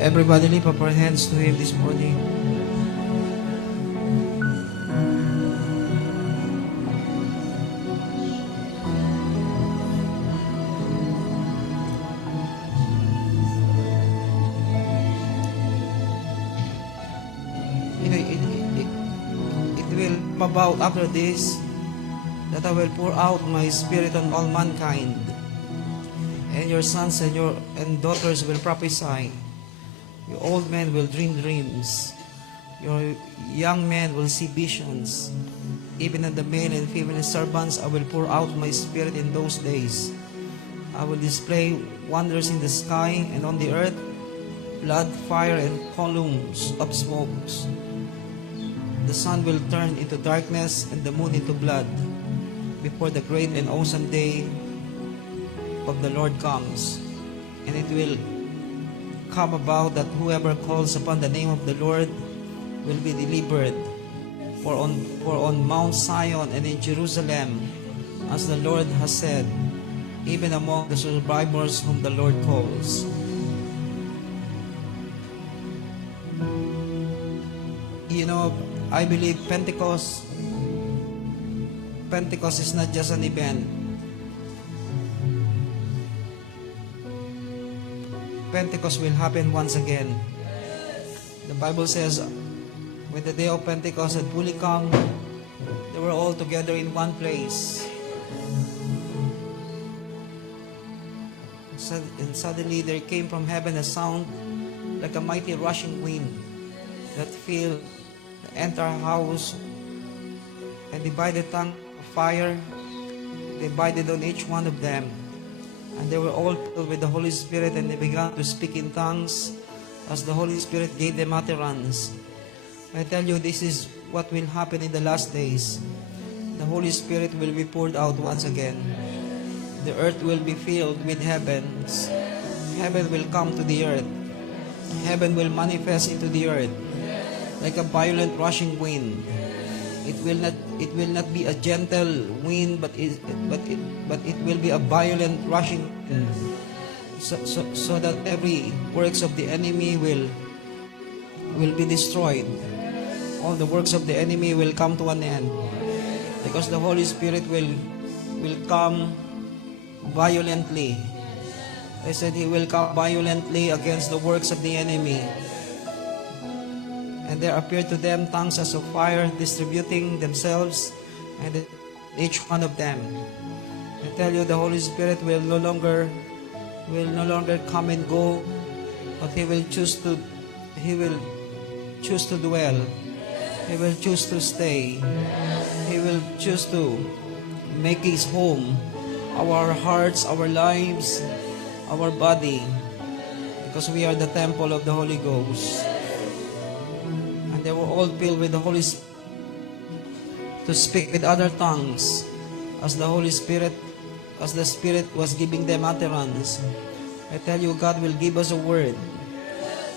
Everybody lift up our hands to Him this morning. It will come about after this that I will pour out my Spirit on all mankind, and your sons and daughters will prophesy. Your old men will dream dreams. Your young men will see visions. Even on the male and female servants, I will pour out my Spirit in those days. I will display wonders in the sky and on the earth, blood, fire, and columns of smokes. The sun will turn into darkness and the moon into blood before the great and awesome day of the Lord comes. And it will come about that whoever calls upon the name of the Lord will be delivered. For on Mount Zion and in Jerusalem, as the Lord has said, even among the survivors whom the Lord calls. You know, I believe Pentecost is not just an event. Pentecost will happen once again. The Bible says, when the day of Pentecost had fully come, they were all together in one place. And suddenly there came from heaven a sound like a mighty rushing wind that filled the entire house, and divided tongue of fire divided on each one of them. And they were all filled with the Holy Spirit, and they began to speak in tongues as the Holy Spirit gave them utterance. I tell you, this is what will happen in the last days. The Holy Spirit will be poured out once again. The earth will be filled with heavens. Heaven will come to the earth. Heaven will manifest into the earth like a violent rushing wind. It will not be a gentle wind, but it will be a violent rushing wind. So that every works of the enemy will be destroyed. All the works of the enemy will come to an end, because the Holy Spirit will come violently. I said He will come violently against the works of the enemy. And there appeared to them tongues as of fire, distributing themselves, and each one of them. I tell you, the Holy Spirit will no longer come and go, but He will choose to dwell. He will choose to stay. He will choose to make His home our hearts, our lives, our body, because we are the temple of the Holy Ghost. And they were all filled with the Holy Spirit to speak with other tongues as the Spirit was giving them utterance. I tell you, God will give us a word.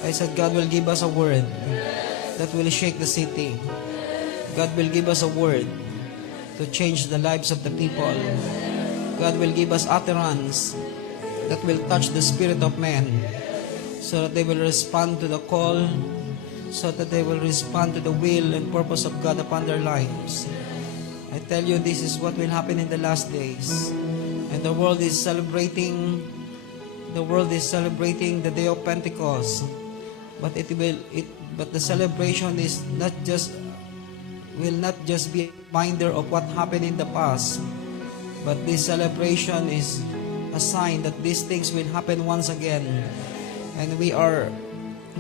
I said God will give us a word that will shake the city. God will give us a word to change the lives of the people. God will give us utterance that will touch the spirit of men, so that they will respond to the call, so that they will respond to the will and purpose of God upon their lives. I tell you, this is what will happen in the last days. And the world is celebrating the day of Pentecost. But the celebration will not just be a reminder of what happened in the past, but this celebration is a sign that these things will happen once again. And we are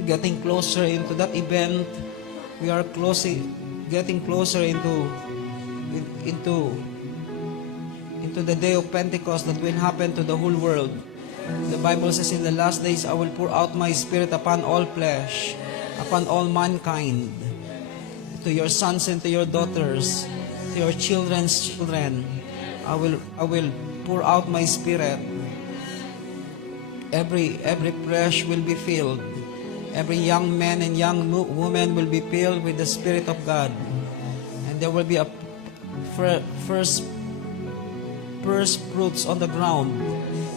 getting closer into that event. We are getting closer into the day of Pentecost that will happen to the whole world. The Bible says, in the last days I will pour out my Spirit upon all flesh, upon all mankind, to your sons and to your daughters, to your children's children. I will pour out my Spirit. Every flesh will be filled. Every young man and young woman will be filled with the Spirit of God. And there will be a first fruits on the ground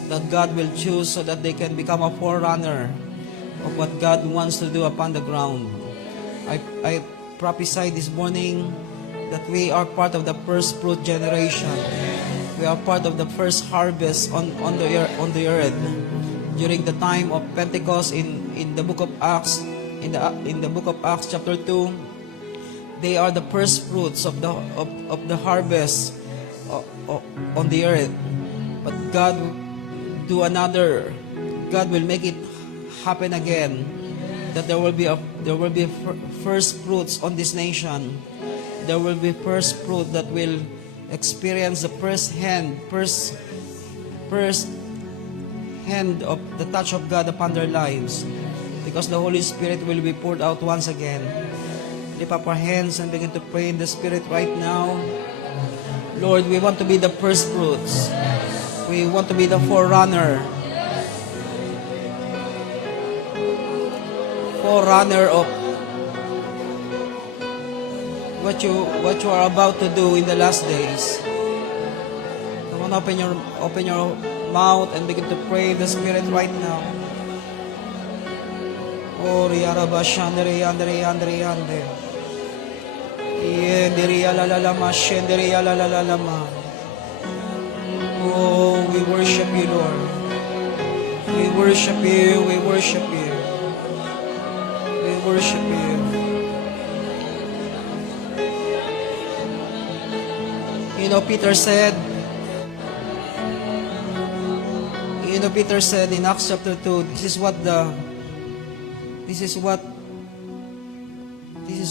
that God will choose, so that they can become a forerunner of what God wants to do upon the ground. I prophesy this morning that we are part of the first fruit generation. We are part of the first harvest on the earth. During the time of Pentecost in the book of Acts, in the book of Acts chapter 2, they are the first fruits of the harvest on the earth. But God will make it happen again, that there will be first fruits on this nation. There will be first fruit that will experience the first hand of the touch of God upon their lives, because the Holy Spirit will be poured out once again. Lift up our hands and begin to pray in the Spirit right now. Lord, we want to be the first fruits. We want to be the forerunner of what you are about to do in the last days. Come on, open your mouth and begin to pray in the Spirit right now. Oh, Riyaraba Shandere Yandere Yandere Yande. Yendere Yalalama Shendere Yalalalama. Oh, we worship you, Lord. We worship you, we worship you. We worship you. You know, Peter said in Acts chapter 2, this is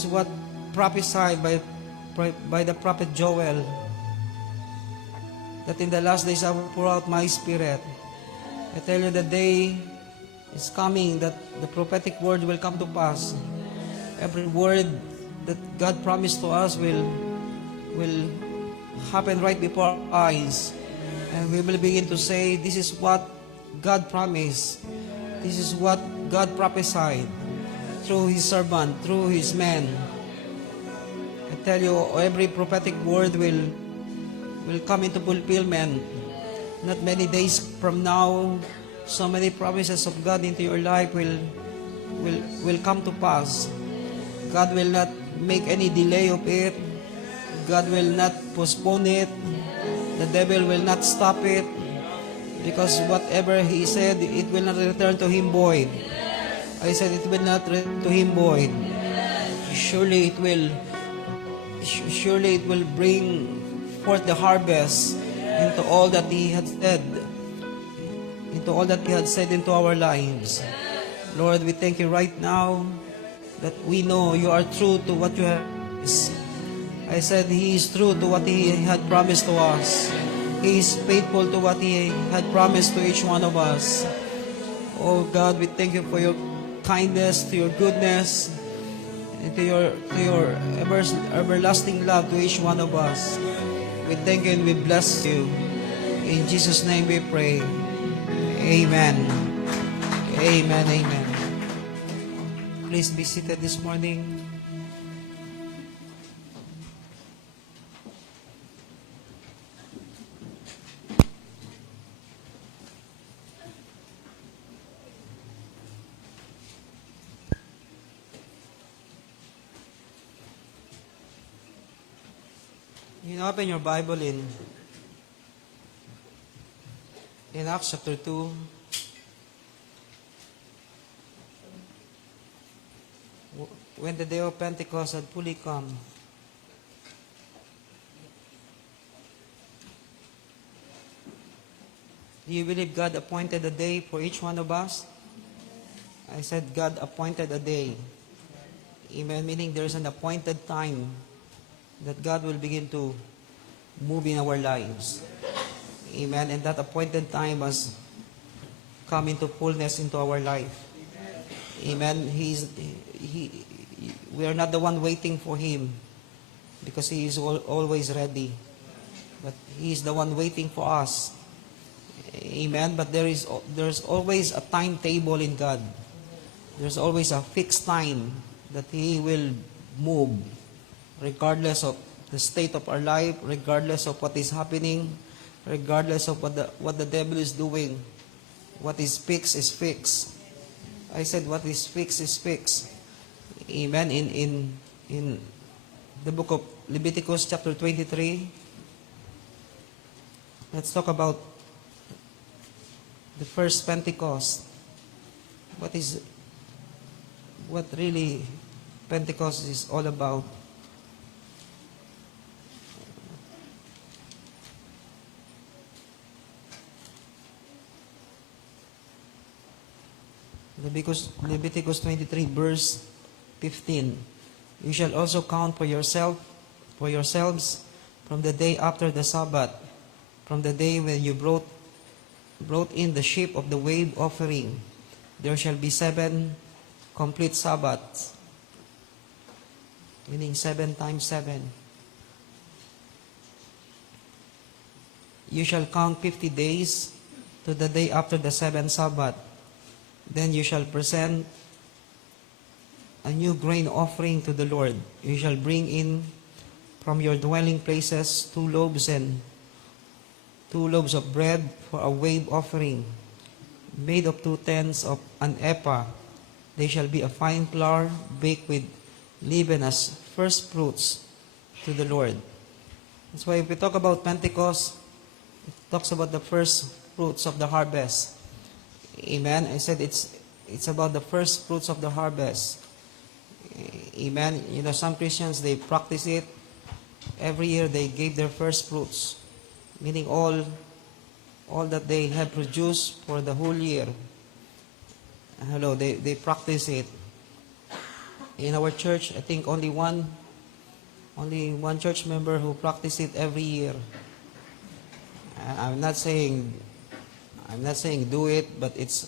what prophesied by the prophet Joel, that in the last days I will pour out my Spirit. I tell you, the day is coming that the prophetic word will come to pass. Every word that God promised to us will happen right before our eyes. And we will begin to say, this is what God promised. This is what God prophesied through His servant, through His man. I tell you, every prophetic word will come into fulfillment. Not many days from now, so many promises of God into your life will come to pass. God will not make any delay of it. God will not postpone it. The devil will not stop it. Because whatever He said, it will not return to Him void. I said it will not return to Him void. Surely it will bring forth the harvest into all that He had said. Into all that He had said into our lives. Lord, we thank you right now that we know you are true to what you have promised. I said He is true to what He had promised to us. He is faithful to what He had promised to each one of us. Oh God, we thank you for your kindness, to your goodness, and to your everlasting love to each one of us. We thank you and we bless you. In Jesus' name we pray. Amen. Amen. Amen. Please be seated this morning. You know, open your Bible in Acts chapter 2. When the day of Pentecost had fully come, do you believe God appointed a day for each one of us? I said God appointed a day. Amen. Meaning there's an appointed time that God will begin to move in our lives. Amen. And that appointed time has come into fullness into our life. Amen. We are not the one waiting for Him, because He is always ready. But He is the one waiting for us. Amen. But there's always a timetable in God. There's always a fixed time that He will move, regardless of the state of our life, regardless of what is happening, regardless of what the devil is doing. What is fixed is fixed. I said what is fixed is fixed. Amen. In the book of Leviticus chapter 23, let's talk about the first Pentecost. What really Pentecost is all about. Leviticus 23 verse 15. You shall also count for yourselves from the day after the Sabbath, from the day when you brought in the sheep of the wave offering. There shall be 7 complete Sabbaths, meaning 7 times 7. You shall count 50 days to the day after the 7th Sabbath. Then you shall present a new grain offering to the Lord. You shall bring in from your dwelling places 2 loaves and 2 loaves of bread for a wave offering, made of 2/10 of an ephah. They shall be a fine flour baked with leaven as first fruits to the Lord. That's why if we talk about Pentecost, it talks about the first fruits of the harvest. Amen. I said it's about the first fruits of the harvest. Amen. You know, some Christians, they practice it. Every year they gave their first fruits, meaning all that they have produced for the whole year. Hello, they practice it. In our church, I think only one church member who practice it every year. I'm not saying do it, but it's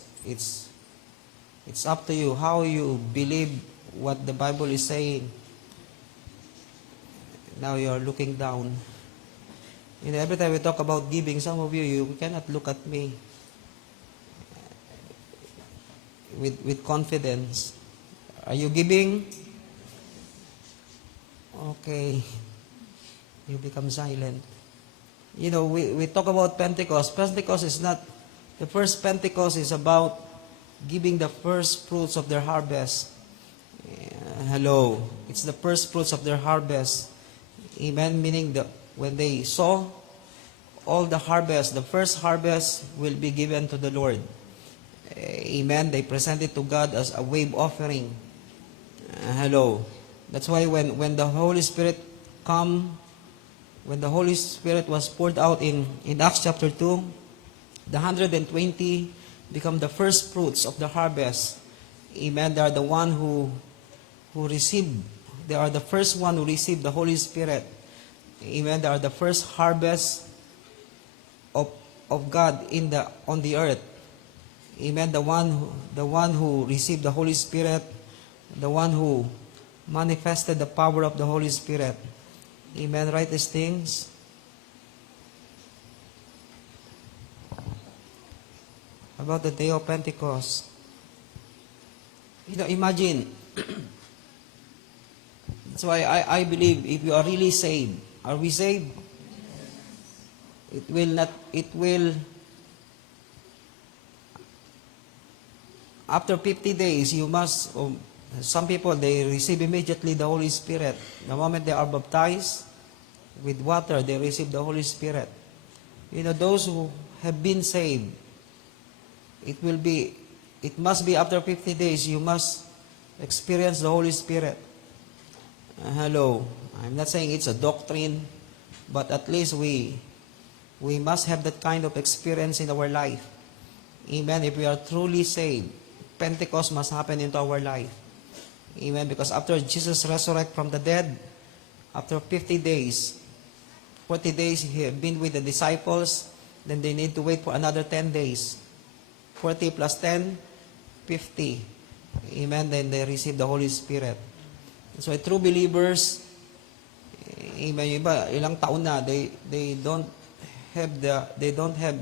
up to you how you believe what the Bible is saying. Now you are looking down. You know, every time we talk about giving, some of you cannot look at me with confidence. Are you giving? Okay. You become silent. You know, we talk about Pentecost. Pentecost is not, the first Pentecost is about giving the first fruits of their harvest. Hello. It's the first fruits of their harvest. Amen. Meaning when they saw all the harvest, the first harvest will be given to the Lord. Amen. They present it to God as a wave offering. Hello. That's why when the Holy Spirit when the Holy Spirit was poured out in Acts chapter 2, the 120 become the first fruits of the harvest. Amen. They are the one who received. They are the first one who received the Holy Spirit. Amen. They are the first harvest of God on the earth. Amen. The one who received the Holy Spirit, the one who manifested the power of the Holy Spirit. Amen. Write these things. About the day of Pentecost. You know, imagine. That's why I believe if you are really saved, are we saved? It will, after 50 days, you must, some people, they receive immediately the Holy Spirit. The moment they are baptized with water, they receive the Holy Spirit. You know, those who have been saved, it must be after 50 days, you must experience the Holy Spirit. Hello. I'm not saying it's a doctrine, but at least we must have that kind of experience in our life. Amen. If we are truly saved, Pentecost must happen into our life. Amen. Because after Jesus resurrected from the dead, after 50 days, 40 days he had been with the disciples, then they need to wait for another 10 days. 40 plus 10, 50. Amen. Then they receive the Holy Spirit. So true believers, amen, ilang taon na, they don't have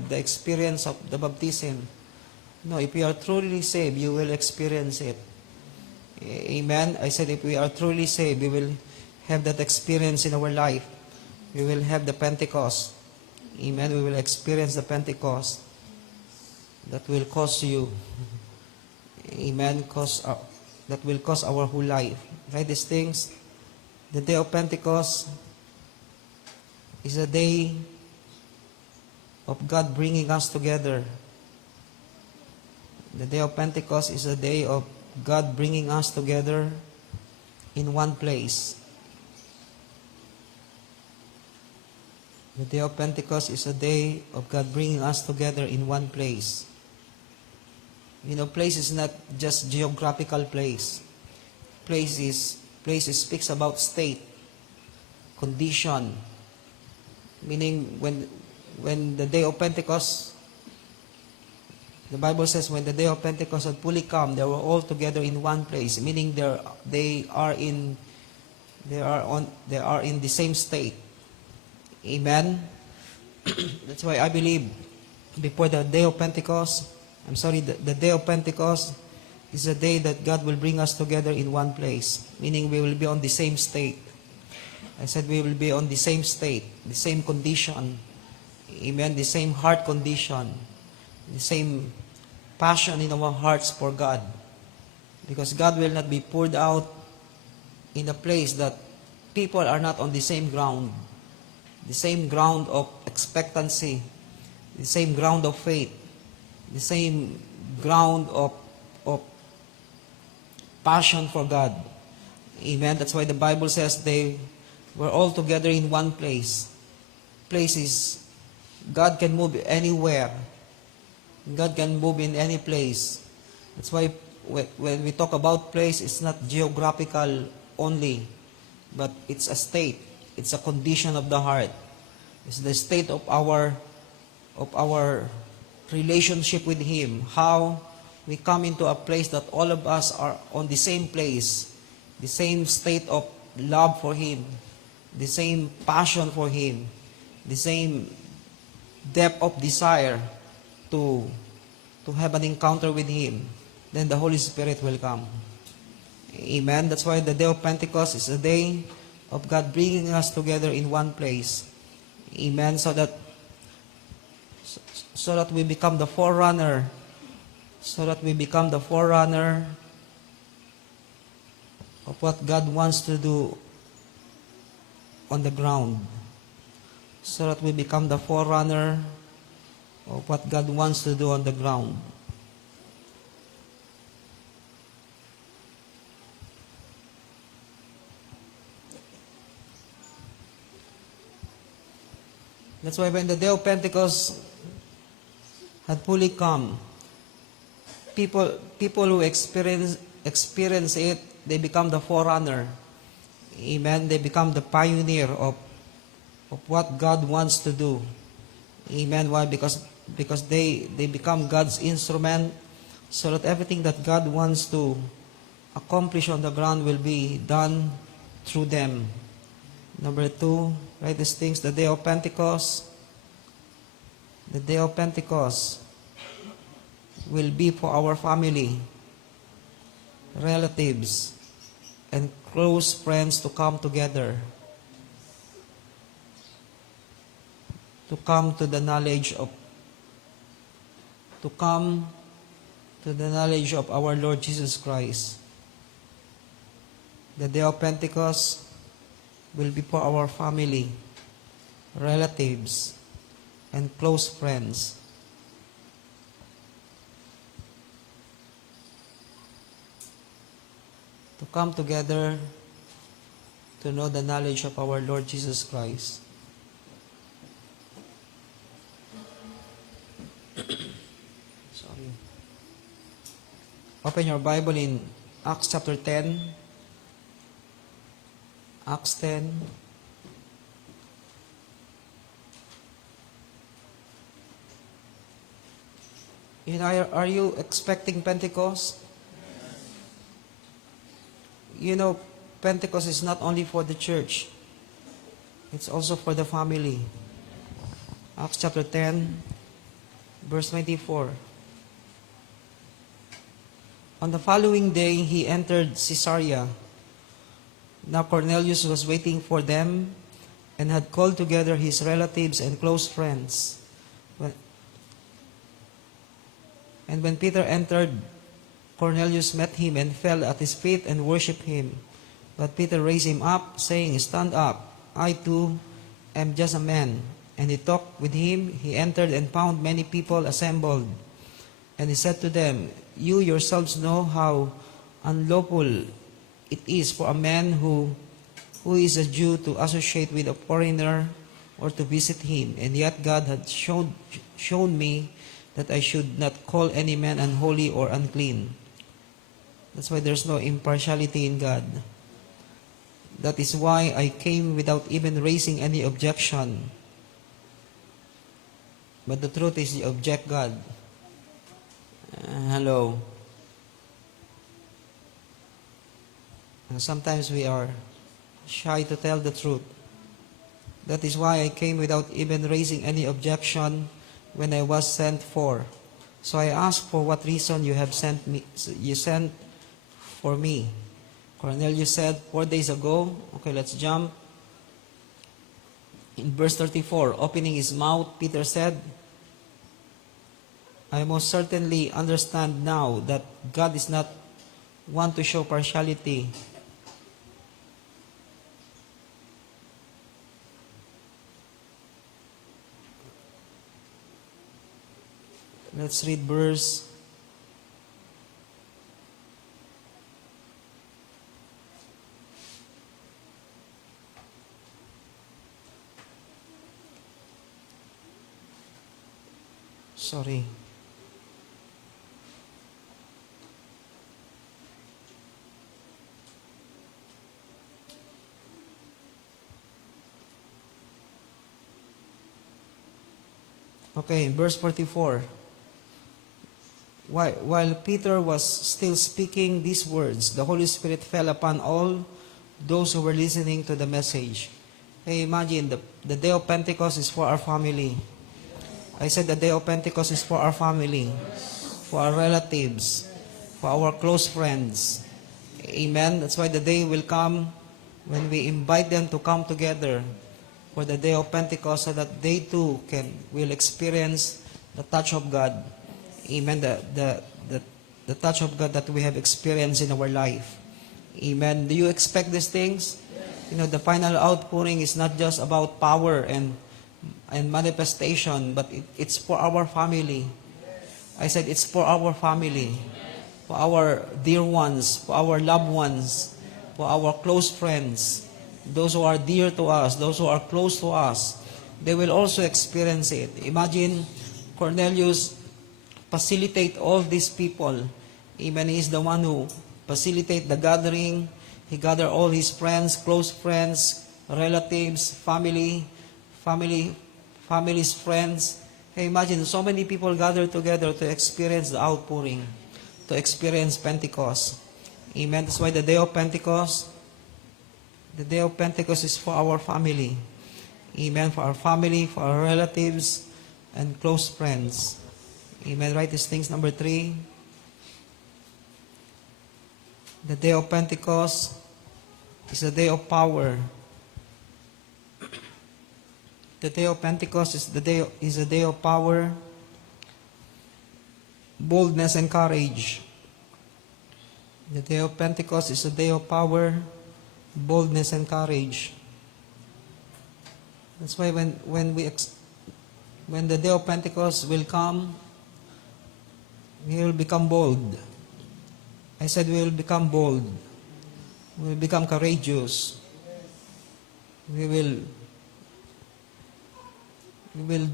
the experience of the baptism. No, if you are truly saved, you will experience it. Amen. I said if we are truly saved, we will have that experience in our life. We will have the Pentecost. Amen. We will experience the Pentecost that will cause you. Amen. That will cause our whole life. Right? These things. The day of Pentecost is a day of God bringing us together. The day of Pentecost is a day of God bringing us together in one place. The day of Pentecost is a day of God bringing us together in one place. You know, place is not just geographical place. Place speaks about state, condition. Meaning when the day of Pentecost, the Bible says when the day of Pentecost had fully come, they were all together in one place. Meaning they are in the same state. Amen. That's why I believe before the day of Pentecost, the day of Pentecost is a day that God will bring us together in one place. Meaning we will be on the same state. I said we will be on the same state, the same condition. Amen. The same heart condition. The same passion in our hearts for God. Because God will not be poured out in a place that people are not on the same ground. The same ground of expectancy. The same ground of faith. The same ground of passion for God. Amen. That's why the Bible says they were all together in one place. Places, God can move anywhere. God can move in any place. That's why when we talk about place, it's not geographical only, but it's a state. It's a condition of the heart. It's the state of our relationship with Him. How we come into a place that all of us are on the same place, the same state of love for Him, the same passion for Him, the same depth of desire to have an encounter with Him, then the Holy Spirit will come. Amen. That's why the day of Pentecost is a day of God bringing us together in one place. Amen. So that we become the forerunner. So that we become the forerunner of what God wants to do on the ground. So that we become the forerunner of what God wants to do on the ground. That's why when the day of Pentecost had fully come, people who experience it, they become the forerunner. Amen. They become the pioneer of what God wants to do. Amen. Why? Because they become God's instrument, so that everything that God wants to accomplish on the ground will be done through them. Number 2, write these things. The day of Pentecost will be for our family, relatives, and close friends to come together, to come to the knowledge of our Lord Jesus Christ. The day of Pentecost will be for our family, relatives, and close friends. To come together to know the knowledge of our Lord Jesus Christ. Sorry. Open your Bible in Acts chapter 10. Acts 10. Are you expecting Pentecost? You know, Pentecost is not only for the church. It's also for the family. Acts chapter 10, verse 24. On the following day, he entered Caesarea. Now Cornelius was waiting for them and had called together his relatives and close friends. And when Peter entered, Cornelius met him and fell at his feet and worshipped him. But Peter raised him up, saying, "Stand up, I too am just a man." And he talked with him. He entered and found many people assembled. And he said to them, "You yourselves know how unlawful it is for a man who is a Jew to associate with a foreigner or to visit him. And yet God had shown me that I should not call any man unholy or unclean." That's why there's no impartiality in God. That is why I came without even raising any objection. But the truth is, you object God. Hello. Sometimes we are shy to tell the truth. That is why I came without even raising any objection when I was sent for. So I asked, "For what reason you have sent me? You sent for me?" Cornelius said, 4 days ago. Okay, let's jump. In verse 34, opening his mouth, Peter said, "I most certainly understand now that God is not one to show partiality. Let's read verse 'Sorry. Okay, verse 44. While Peter was still speaking these words, the Holy Spirit fell upon all those who were listening to the message. Hey, imagine, the day of Pentecost is for our family. I said the day of Pentecost is for our family, for our relatives, for our close friends. Amen. That's why the day will come when we invite them to come together for the day of Pentecost, so that they too will experience the touch of God. Amen. The touch of God that we have experienced in our life. Amen. Do you expect these things? Yes. The final outpouring is not just about power and manifestation, but it's for our family. I said it's for our family, for our dear ones, for our loved ones, for our close friends, those who are dear to us, those who are close to us. They will also experience it. Imagine Cornelius facilitate all these people. Amen. He is the one who facilitate the gathering. He gathered all his friends, close friends, relatives, family's friends. Hey, imagine so many people gathered together to experience the outpouring, to experience Pentecost. Amen. That's why the day of Pentecost is for our family. Amen. For our family, for our relatives, and close friends. Amen. Write these things. Number 3. The day of Pentecost is the day of power. The day of Pentecost is a day of power, boldness, and courage. The day of Pentecost is a day of power, boldness, and courage. That's why when the day of Pentecost will come, we will become bold. I said we will become bold. We will become courageous. We will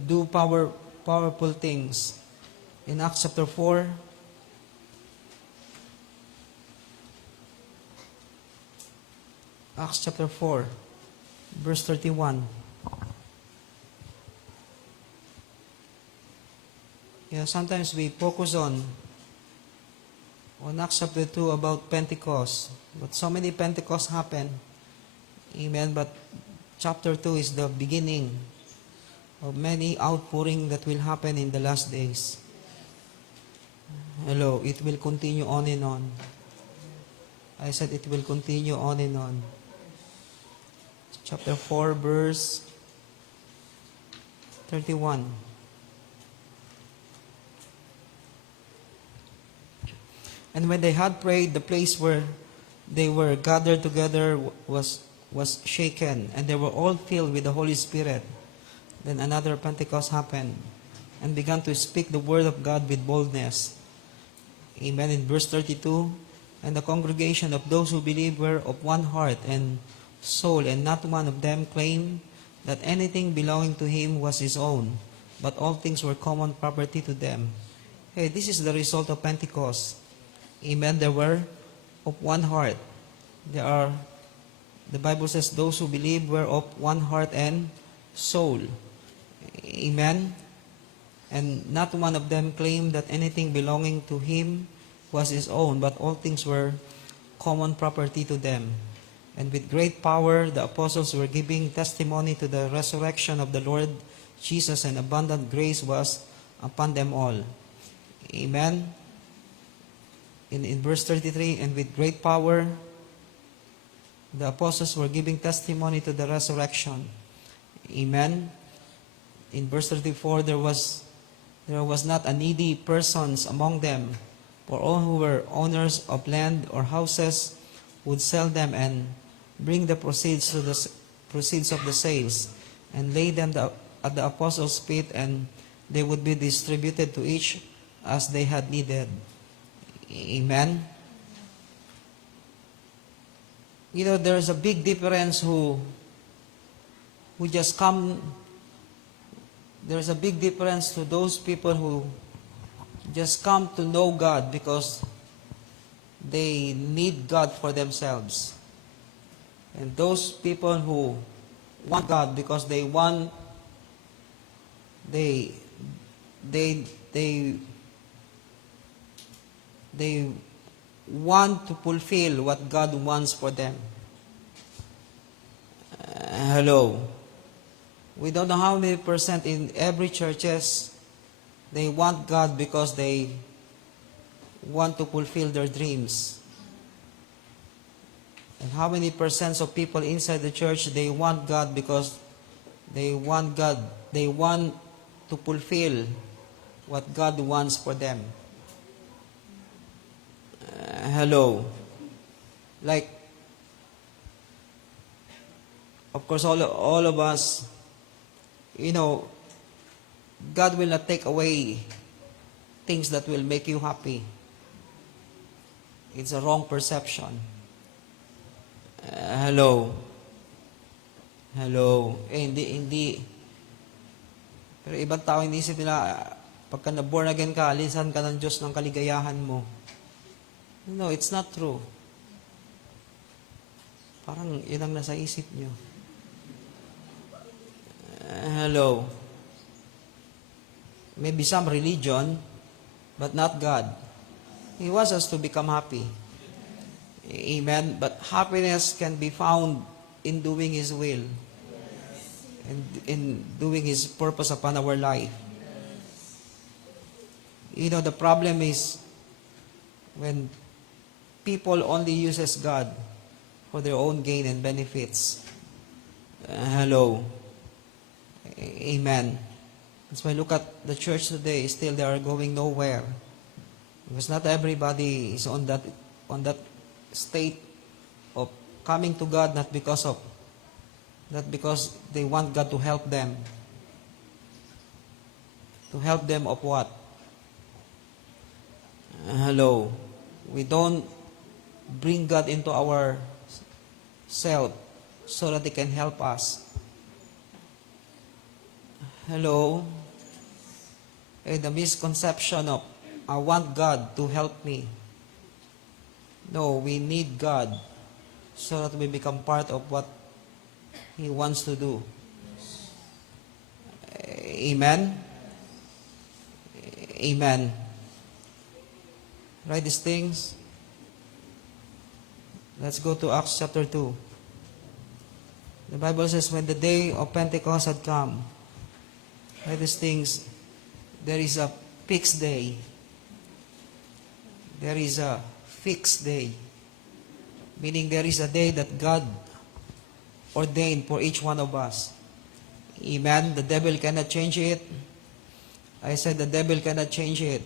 do powerful things. In Acts chapter 4, verse 31. Sometimes we focus on Acts chapter 2 about Pentecost. But so many Pentecost happen. Amen. But chapter 2 is the beginning of many outpouring that will happen in the last days. Hello, it will continue on and on. I said it will continue on and on. Chapter 4, verse 31. And when they had prayed, the place where they were gathered together was shaken, and they were all filled with the Holy Spirit. Then another Pentecost happened, and began to speak the word of God with boldness. Amen. In verse 32, and the congregation of those who believed were of one heart and soul, and not one of them claimed that anything belonging to him was his own, but all things were common property to them. Hey, this is the result of Pentecost. Amen. They were of one heart. The Bible says, those who believe were of one heart and soul. Amen. And not one of them claimed that anything belonging to him was his own, but all things were common property to them. And with great power, the apostles were giving testimony to the resurrection of the Lord Jesus, and abundant grace was upon them all. Amen. In verse 33, and with great power, the apostles were giving testimony to the resurrection. Amen. In verse 34, there was not a needy persons among them, for all who were owners of land or houses would sell them and bring the proceeds of the sales, and lay them at the apostles' feet, and they would be distributed to each as they had needed. Amen. You know, there's a big difference who just come. There's a big difference to those people who just come to know God because they need God for themselves. And those people who want God because they want to fulfill what God wants for them. Hello. We don't know how many percent in every churches they want God because they want to fulfill their dreams. And how many percent of people inside the church, they want God because they want to fulfill what God wants for them. Hello. Like, of course, all of us, you know, God will not take away things that will make you happy. It's a wrong perception. Hello. Hindi. Pero ibang tao, inisip nila, pagka na-born again ka, alisan ka ng Diyos ng kaligayahan mo. No, it's not true. Parang yun ang nasa isip nyo. Hello. Maybe some religion, but not God. He wants us to become happy. Amen. But happiness can be found in doing His will. And in doing His purpose upon our life. You know, the problem is when people only uses God for their own gain and benefits. Hello. Amen. That's why look at the church today. Still, they are going nowhere. Because not everybody is on that state of coming to God, not because they want God to help them. To help them of what? Hello. We don't bring God into our self so that He can help us. Hello. And the misconception of, I want God to help me. No, we need God so that we become part of what He wants to do. Amen? Amen. Write these things. Let's go to Acts chapter 2. The Bible says, when the day of Pentecost had come, write these things, there is a fixed day. There is a fixed day. Meaning there is a day that God ordained for each one of us. Amen? The devil cannot change it. I said the devil cannot change it.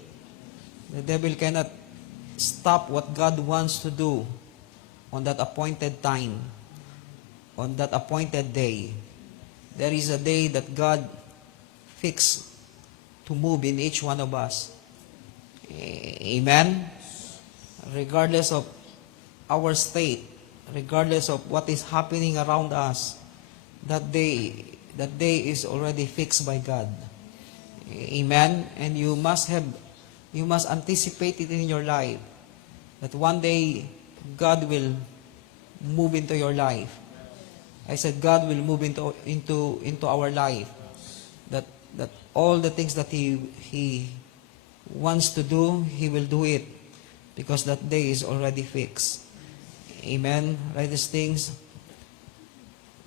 The devil cannot stop what God wants to do on that appointed time, on that appointed day. There is a day that God fixed to move in each one of us. Amen? Regardless of our state, regardless of what is happening around us, that day is already fixed by God. Amen? And you must anticipate it in your life that one day God will move into your life. I said God will move into our life. That all the things that He wants to do, He will do it because that day is already fixed. Amen. Write these things.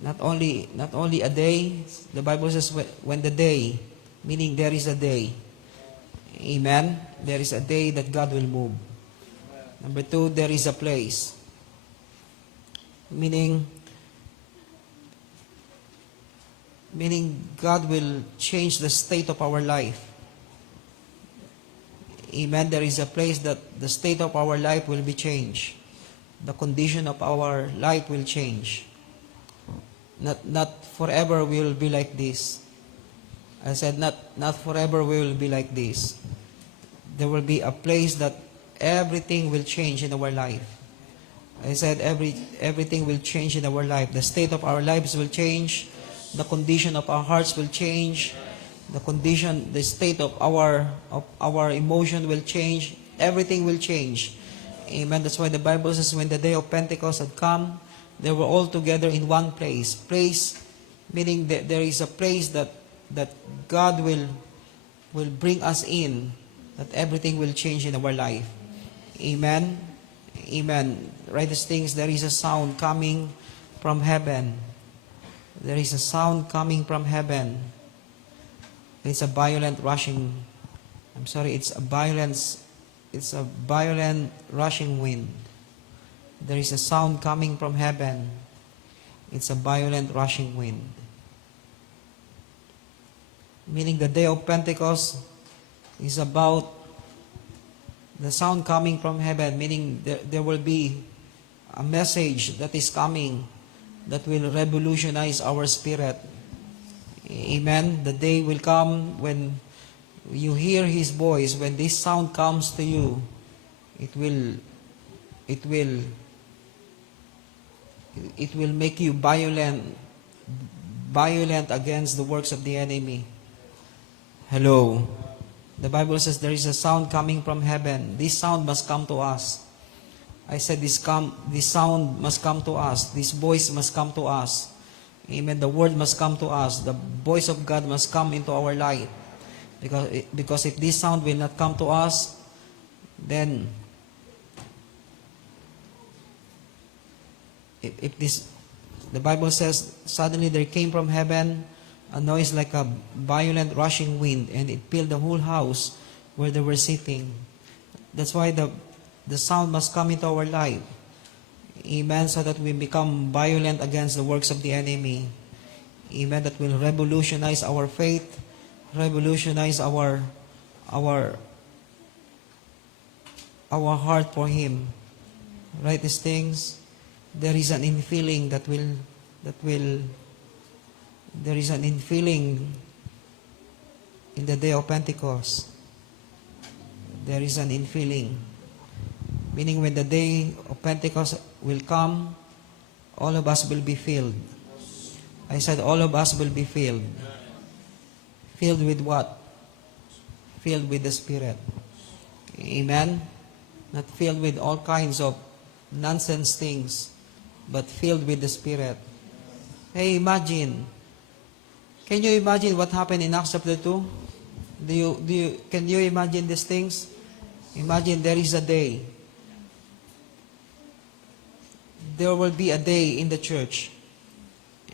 Not only a day. The Bible says when the day, meaning there is a day. Amen. There is a day that God will move. Number 2, there is a place. Meaning God will change the state of our life. Amen. There is a place that the state of our life will be changed. The condition of our life will change. Not forever we will be like this. I said not forever we will be like this. There will be a place that everything will change in our life. I said everything will change in our life. The state of our lives will change. The condition of our hearts will change. The state of our emotion will change. Everything will change. Amen. That's why the Bible says when the day of Pentecost had come, they were all together in one place. Place, meaning that there is a place that God will bring us in, that everything will change in our life. Amen. Amen. Write these things. There is a sound coming from heaven. There is a sound coming from heaven. It's a violent rushing. It's a violent rushing wind. There is a sound coming from heaven. It's a violent rushing wind. Meaning the day of Pentecost is about the sound coming from heaven, meaning there will be a message that is coming that will revolutionize our spirit. Amen. The day will come when you hear His voice. When this sound comes to you, it will make you violent against the works of the enemy. Hello. The Bible says there is a sound coming from heaven. This sound must come to us. I said this sound must come to us. This voice must come to us. Amen. The word must come to us. The voice of God must come into our life. Because if this sound will not come to us, then the Bible says, suddenly there came from heaven a noise like a violent rushing wind, and it filled the whole house where they were sitting. That's why the sound must come into our life. Amen. So that we become violent against the works of the enemy. Amen. That will revolutionize our faith, revolutionize our heart for Him. Write these things. There is an infilling there is an infilling in the day of Pentecost. There is an infilling. Meaning when the day of Pentecost will come, all of us will be filled. I said all of us will be filled. Filled with what? Filled with the Spirit. Amen? Not filled with all kinds of nonsense things, but filled with the Spirit. Hey, imagine. Can you imagine what happened in Acts chapter 2? Can you imagine these things? Imagine there is a day. There will be a day in the church.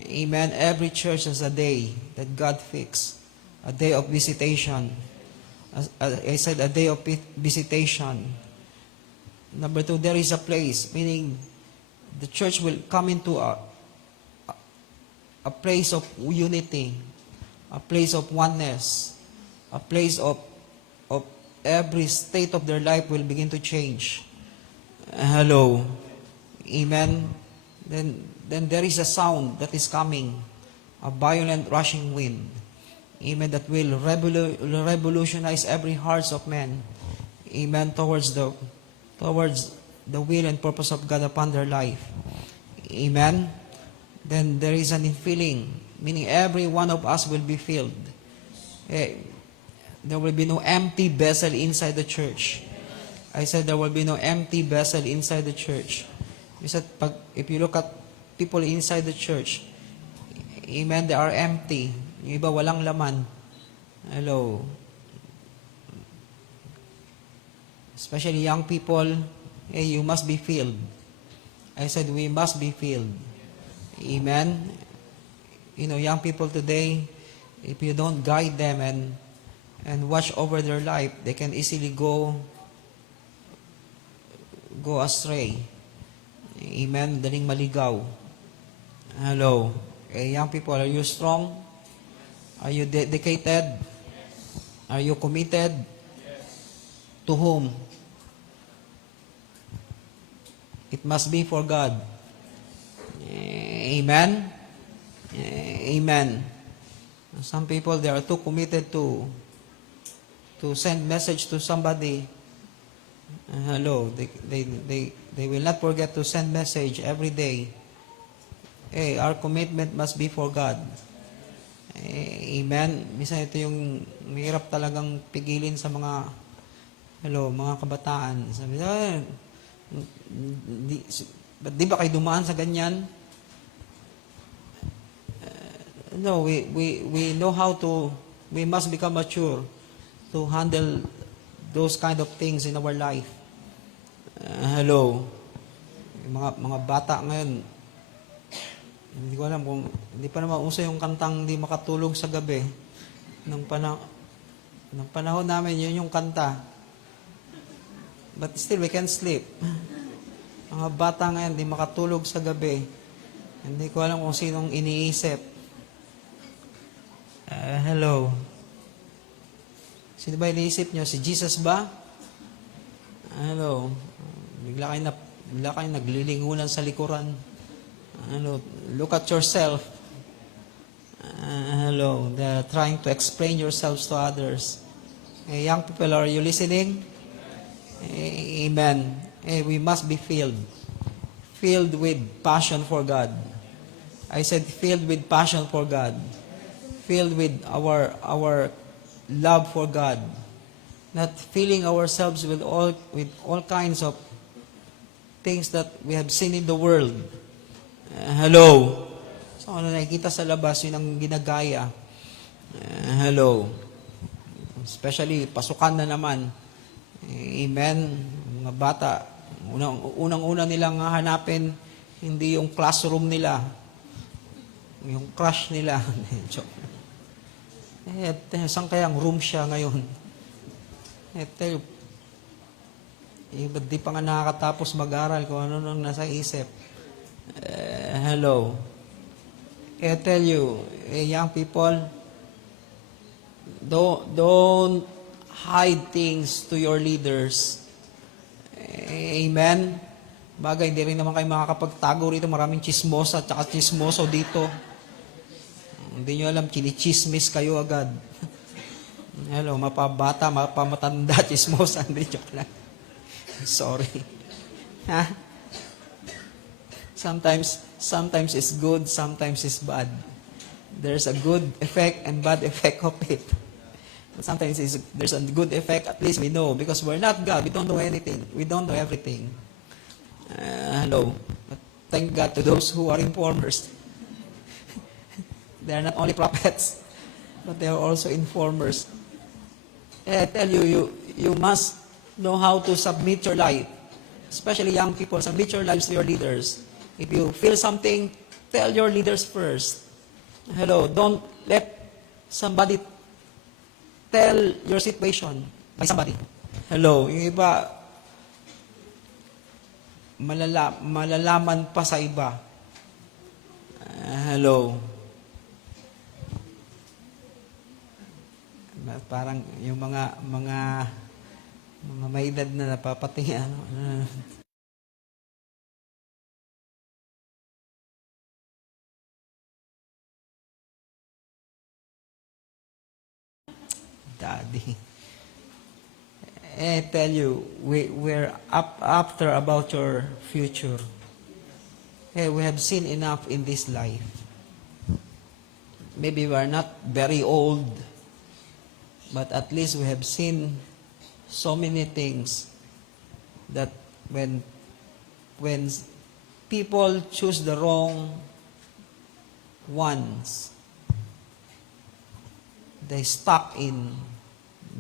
Amen. Every church has a day that God fixed. A day of visitation. I said a day of visitation. Number 2, there is a place, meaning the church will come into a place of unity, a place of oneness, a place of every state of their life will begin to change. Hello. Amen. Then there is a sound that is coming, a violent rushing wind. Amen. That will revolutionize every hearts of men. Amen. Towards the will and purpose of God upon their life. Amen. Then there is an infilling, meaning every one of us will be filled. There will be no empty vessel inside the church. I said there will be no empty vessel inside the church. I said, if you look at people inside the church, amen, they are empty. Yung iba walang laman. Hello. Especially young people, you must be filled. I said, we must be filled. Amen. Young people today, if you don't guide them and watch over their life, they can easily go astray. Amen. Daling maligaw. Hello. Young people, are you strong? Are you dedicated? Are you committed? To whom? It must be for God. Amen? Amen. Some people, they are too committed to send message to somebody. Hello. They will not forget to send message every day. Our commitment must be for God. Amen. Minsan ito yung mahirap talagang pigilin sa mga mga kabataan. Sabi, di ba kayo dumaan sa ganyan? No, we know how to, we must become mature to handle those kind of things in our life. Hello. Yung mga bata ngayon, hindi ko alam kung, hindi pa naman uso yung kantang di makatulog sa gabi. Nung panahon namin, yun yung kanta. But still, we can sleep. Mga bata ngayon, di makatulog sa gabi. Hindi ko alam kung sinong iniisip. Hello. Sino ba iniisip nyo? Si Jesus ba? Hello. Bigla kayo naglilingunan sa likuran. Look at yourself. Hello. They're trying to explain yourselves to others. Young people, are you listening? Amen. We must be filled. Filled with passion for God. I said filled with passion for God. Filled with our love for God. Not filling ourselves with all kinds of things that we have seen in the world. Hello. So, nakikita sa labas, yun ang ginagaya. Hello. Especially, pasukan na naman. Amen. Mga bata, unang-una nilang hanapin, hindi yung classroom nila, yung crush nila. Saan kayang room siya ngayon? Ba't di pa nga nakakatapos mag-aral kung ano nang nasa isip? Hello. I tell you, young people, don't hide things to your leaders. Amen? Bagay, hindi rin naman kayo makakapagtago rito. Maraming chismosa at saka chismoso dito. Hindi nyo alam, chinichismis kayo agad. Hello, mapabata, mapamatanda, chismosa. Hindi, joke lang. Sorry. Ha? Sometimes it's good, sometimes it's bad. There's a good effect and bad effect of it. Sometimes there's a good effect, at least we know, because we're not God. We don't know anything. We don't know everything. Hello. But thank God to those who are informers. They are not only prophets, but they are also informers. I tell you, you must know how to submit your life. Especially young people, submit your lives to your leaders. If you feel something, tell your leaders first. Hello. Don't let somebody tell your situation by somebody. Hello. Yung iba, malalaman pa sa iba. Hello. Parang yung mga may edad na napapatingin. study. And I tell you, we're up after about your future. Hey, we have seen enough in this life. Maybe we are not very old, but at least we have seen so many things that when people choose the wrong ones, they stuck in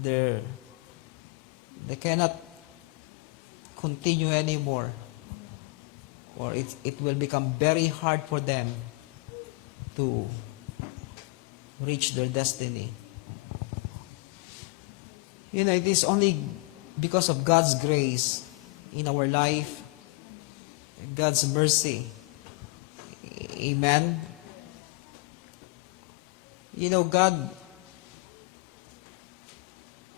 their, they cannot continue anymore, or it will become very hard for them to reach their destiny. You know, it is only because of God's grace in our life, God's mercy. Amen. You know, God,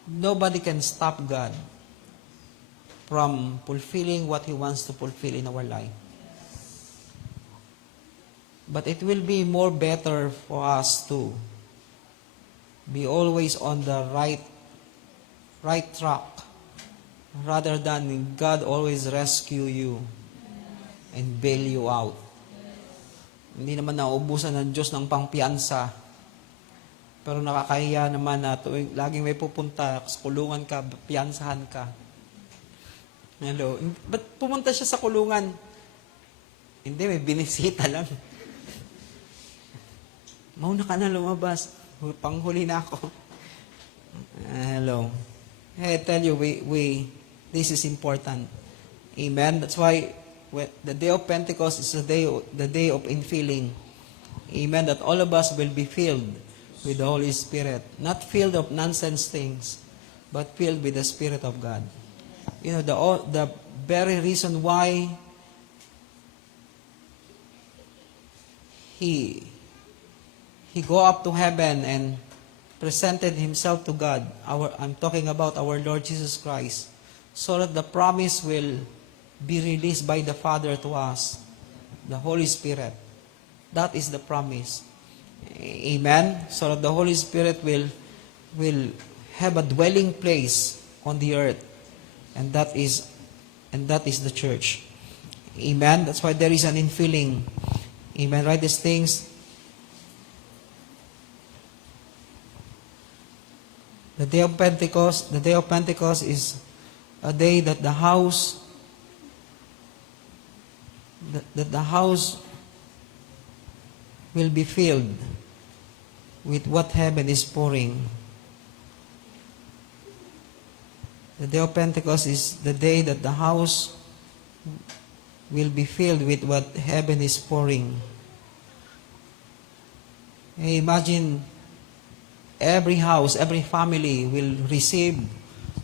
nobody can stop God from fulfilling what He wants to fulfill in our life. But it will be more better for us to be always on the right track, rather than God always rescue you and bail you out. Hindi naman nauubusan ng Diyos ng pangpiyansa. Pero nakakahiya naman na tuwing laging may pupunta, sa kulungan ka, piyansahan ka. Hello? Ba't pumunta siya sa kulungan? Hindi, may binisita lang. Mauna ka na lumabas. Panghuli na ako. Hello? Hey, I tell you, this is important. Amen? That's why the day of Pentecost is the day of infilling. Amen? That all of us will be filled with the Holy Spirit. Not filled of nonsense things, but filled with the Spirit of God. You know, the very reason why He go up to heaven and presented Himself to God. I'm talking about our Lord Jesus Christ, so that the promise will be released by the Father to us, the Holy Spirit. That is the promise. Amen? So that the Holy Spirit will have a dwelling place on the earth. And that is the church. Amen? That's why there is an infilling. Amen? Write these things. The day of Pentecost is a day that the house will be filled with what heaven is pouring. The day of Pentecost is the day that the house will be filled with what heaven is pouring. Imagine every house, every family will receive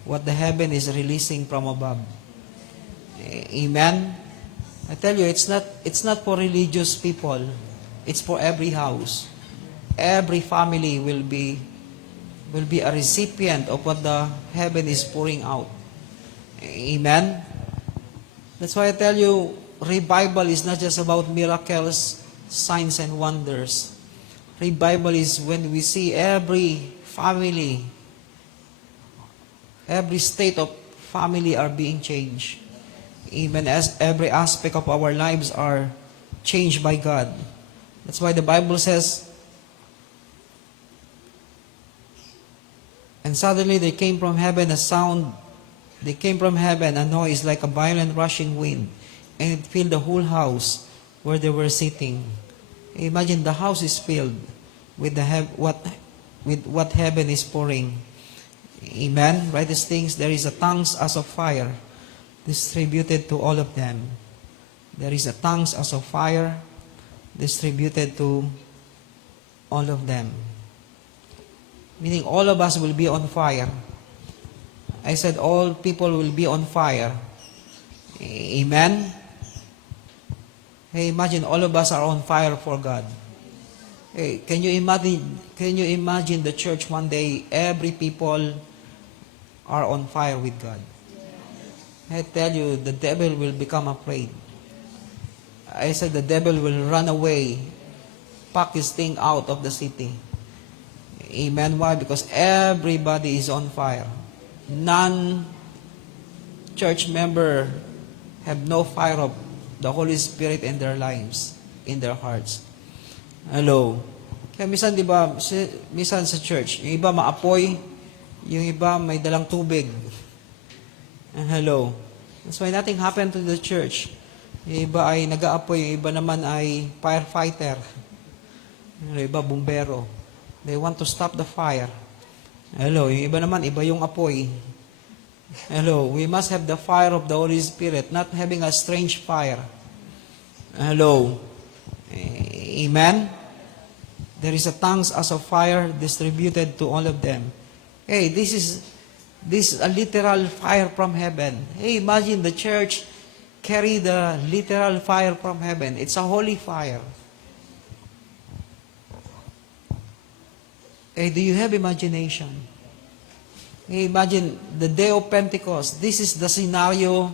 what the heaven is releasing from above. Amen? I tell you, it's not for religious people. It's for every house. Every family will be a recipient of what the heaven is pouring out. Amen? That's why I tell you, revival is not just about miracles, signs, and wonders. Revival is when we see every family, every state of family are being changed. Even as every aspect of our lives are changed by God. That's why the Bible says, and suddenly there came from heaven a sound, a noise like a violent rushing wind, and it filled the whole house where they were sitting. Imagine the house is filled with what heaven is pouring. Amen? Write these things. There is a tongues as of fire distributed to all of them. There is a tongues as of fire distributed to all of them. Meaning all of us will be on fire. I said all people will be on fire. Amen? Hey, imagine all of us are on fire for God. Hey, can you imagine the church one day, every people are on fire with God? I tell you, the devil will become afraid. I said the devil will run away, pack his thing out of the city. Amen. Why? Because everybody is on fire. None church member have no fire of the Holy Spirit in their lives, in their hearts. Hello. Kaya minsan, di ba, minsan sa church, yung iba maapoy, yung iba may dalang tubig. Hello. That's why nothing happened to the church. Yung iba ay nag-aapoy, yung iba naman ay firefighter. Yung iba bumbero. They want to stop the fire. Hello. Yung iba naman, iba yung apoy. Hello. We must have the fire of the Holy Spirit, not having a strange fire. Hello. Amen. There is a tongues as of fire distributed to all of them. Hey, this is a literal fire from heaven. Hey, imagine the church carry the literal fire from heaven. It's a holy fire. Hey, do you have imagination? Hey, imagine the day of Pentecost. This is the scenario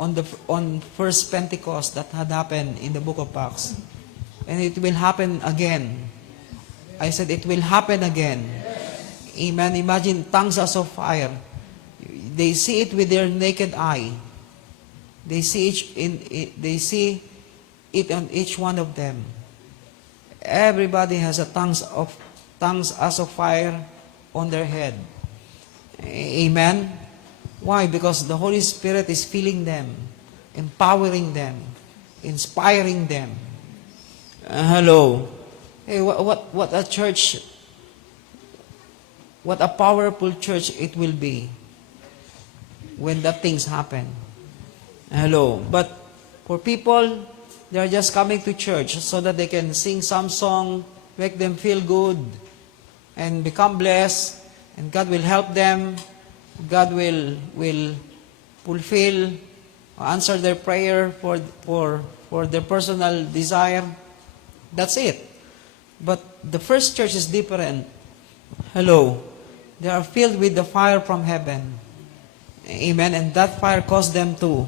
on first Pentecost that had happened in the book of Acts. And it will happen again. I said it will happen again. Amen. Imagine tongues as of fire. They see it with their naked eye. They see it on each one of them. Everybody has a tongues as of fire on their head. Amen. Why? Because the Holy Spirit is filling them, empowering them, inspiring them. Hello. Hey, what a church, what a powerful church it will be when that things happen. Hello. But for people, they are just coming to church so that they can sing some song, make them feel good, and become blessed, and God will help them. God will fulfill, answer their prayer for their personal desire. That's it. But the first church is different. Hello. They are filled with the fire from heaven. Amen. And that fire caused them to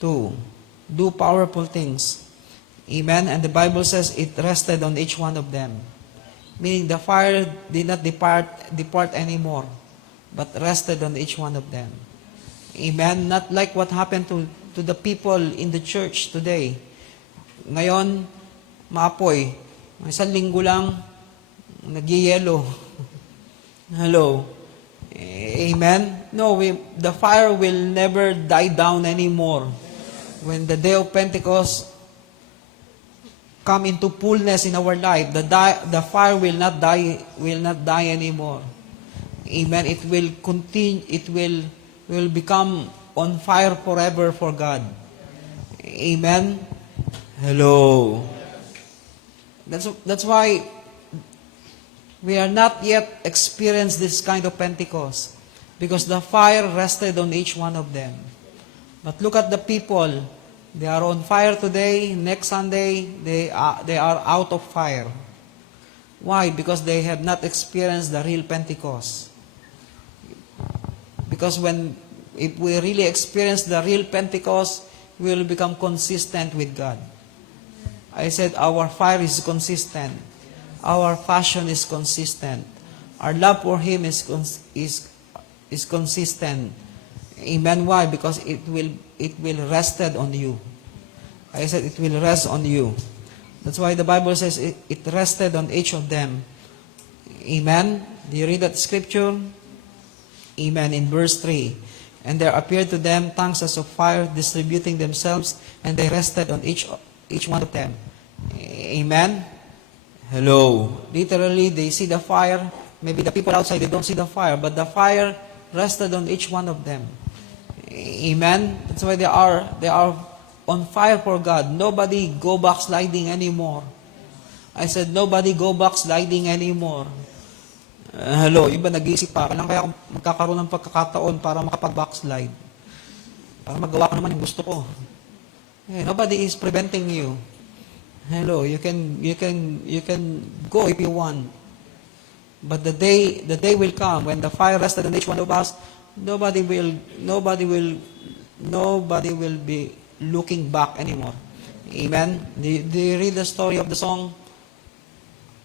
do powerful things. Amen. And the Bible says it rested on each one of them. Meaning the fire did not depart anymore, but rested on each one of them. Amen. Not like what happened to the people in the church today. Ngayon, maapoy. Isang linggo lang, nagyayelo. Hello. Amen. No, the fire will never die down anymore. When the day of Pentecost come into fullness in our life, the fire will not die anymore. Amen. It will continue. It will become on fire forever for God. Amen. Hello. That's why we are not yet experienced this kind of Pentecost, because the fire rested on each one of them. But look at the people. They are on fire today. Next Sunday, they are out of fire. Why? Because they have not experienced the real Pentecost. Because if we really experience the real Pentecost, we will become consistent with God. I said our fire is consistent. Our passion is consistent. Our love for Him is consistent. Amen. Why? Because it will rested on you. I said it will rest on you. That's why the Bible says it rested on each of them. Amen. Do you read that scripture? Amen. In verse 3. And there appeared to them tongues as of fire distributing themselves, and they rested on each one of them. Amen. Hello. Literally, they see the fire. Maybe the people outside, they don't see the fire, but the fire rested on each one of them. Amen. That's why they are on fire for God. Nobody go backsliding anymore. I said, nobody go backsliding anymore. Hello, iba nag-iisip pa, kailan kaya magkakaroon ng pagkakataon para makapag-backslide? Para magawa ko naman yung gusto ko. Nobody is preventing you. Hello, you can go if you want. But the day will come when the fire rested on each one of us, nobody will be looking back anymore. Amen. Do you read the story of the song?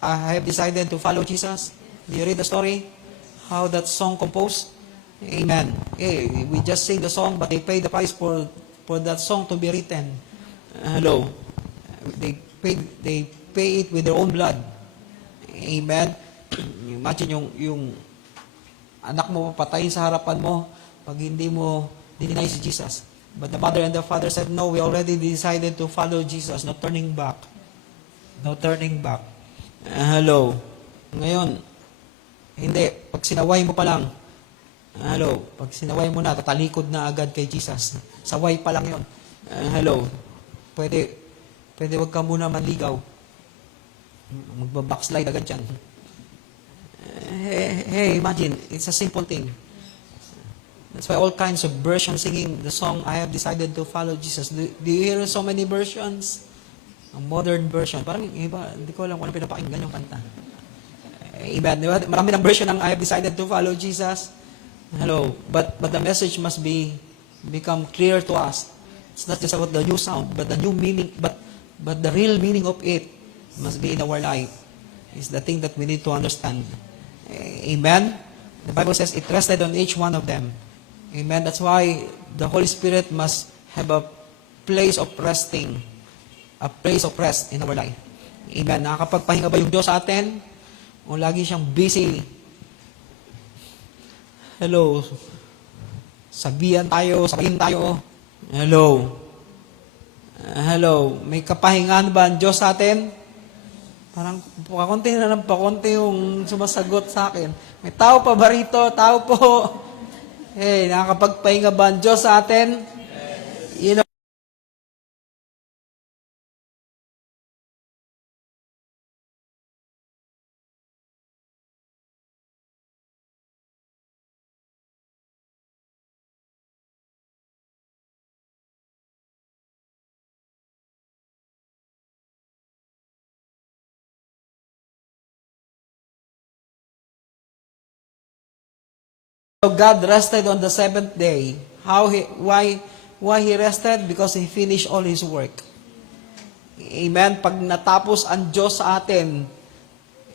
I have decided to follow Jesus. Do you read the story? How that song composed? Amen. We just sing the song, but they pay the price for that song to be written. Hello. They pay it with their own blood. Amen. Imagine yung anak mo patayin sa harapan mo pag hindi mo deny si Jesus. But the mother and the father said, no, we already decided to follow Jesus. No turning back. No turning back. Hello. Ngayon, hindi. Pag sinaway mo pa lang, hello. Pag sinaway mo na, tatalikod na agad kay Jesus. Saway pa lang yun. Hello. Pwede wag ka muna manligaw. Magbabackslide agad yan. Hey, imagine, it's a simple thing. That's why all kinds of versions singing the song, I have decided to follow Jesus. Do you hear so many versions? A modern version. Parang iba, hindi ko alam kung ano pinapakinggan yung kanta. Iba, di ba? Marami ng version ng I have decided to follow Jesus. Hello. But the message must become clear to us. It's not just about the new sound, but the new meaning, but the real meaning of it must be in our life. It's the thing that we need to understand. Amen? The Bible says it rested on each one of them. Amen? That's why the Holy Spirit must have a place of resting. A place of rest in our life. Amen? Nakakapagpahinga ba yung Diyos sa atin? O lagi siyang busy? Hello? Sabihan tayo, sabihin tayo. Hello? Hello? May kapahingaan ba ang Diyos sa atin? Parang pakunti na lang, pakunti yung sumasagot sa akin. May tao pa ba rito? Tao po. Hey, nakakapagpahinga ba ang Diyos sa atin? You know, God rested on the seventh day. Why He rested? Because He finished all His work. Amen. Pag natapos ang Diyos sa atin,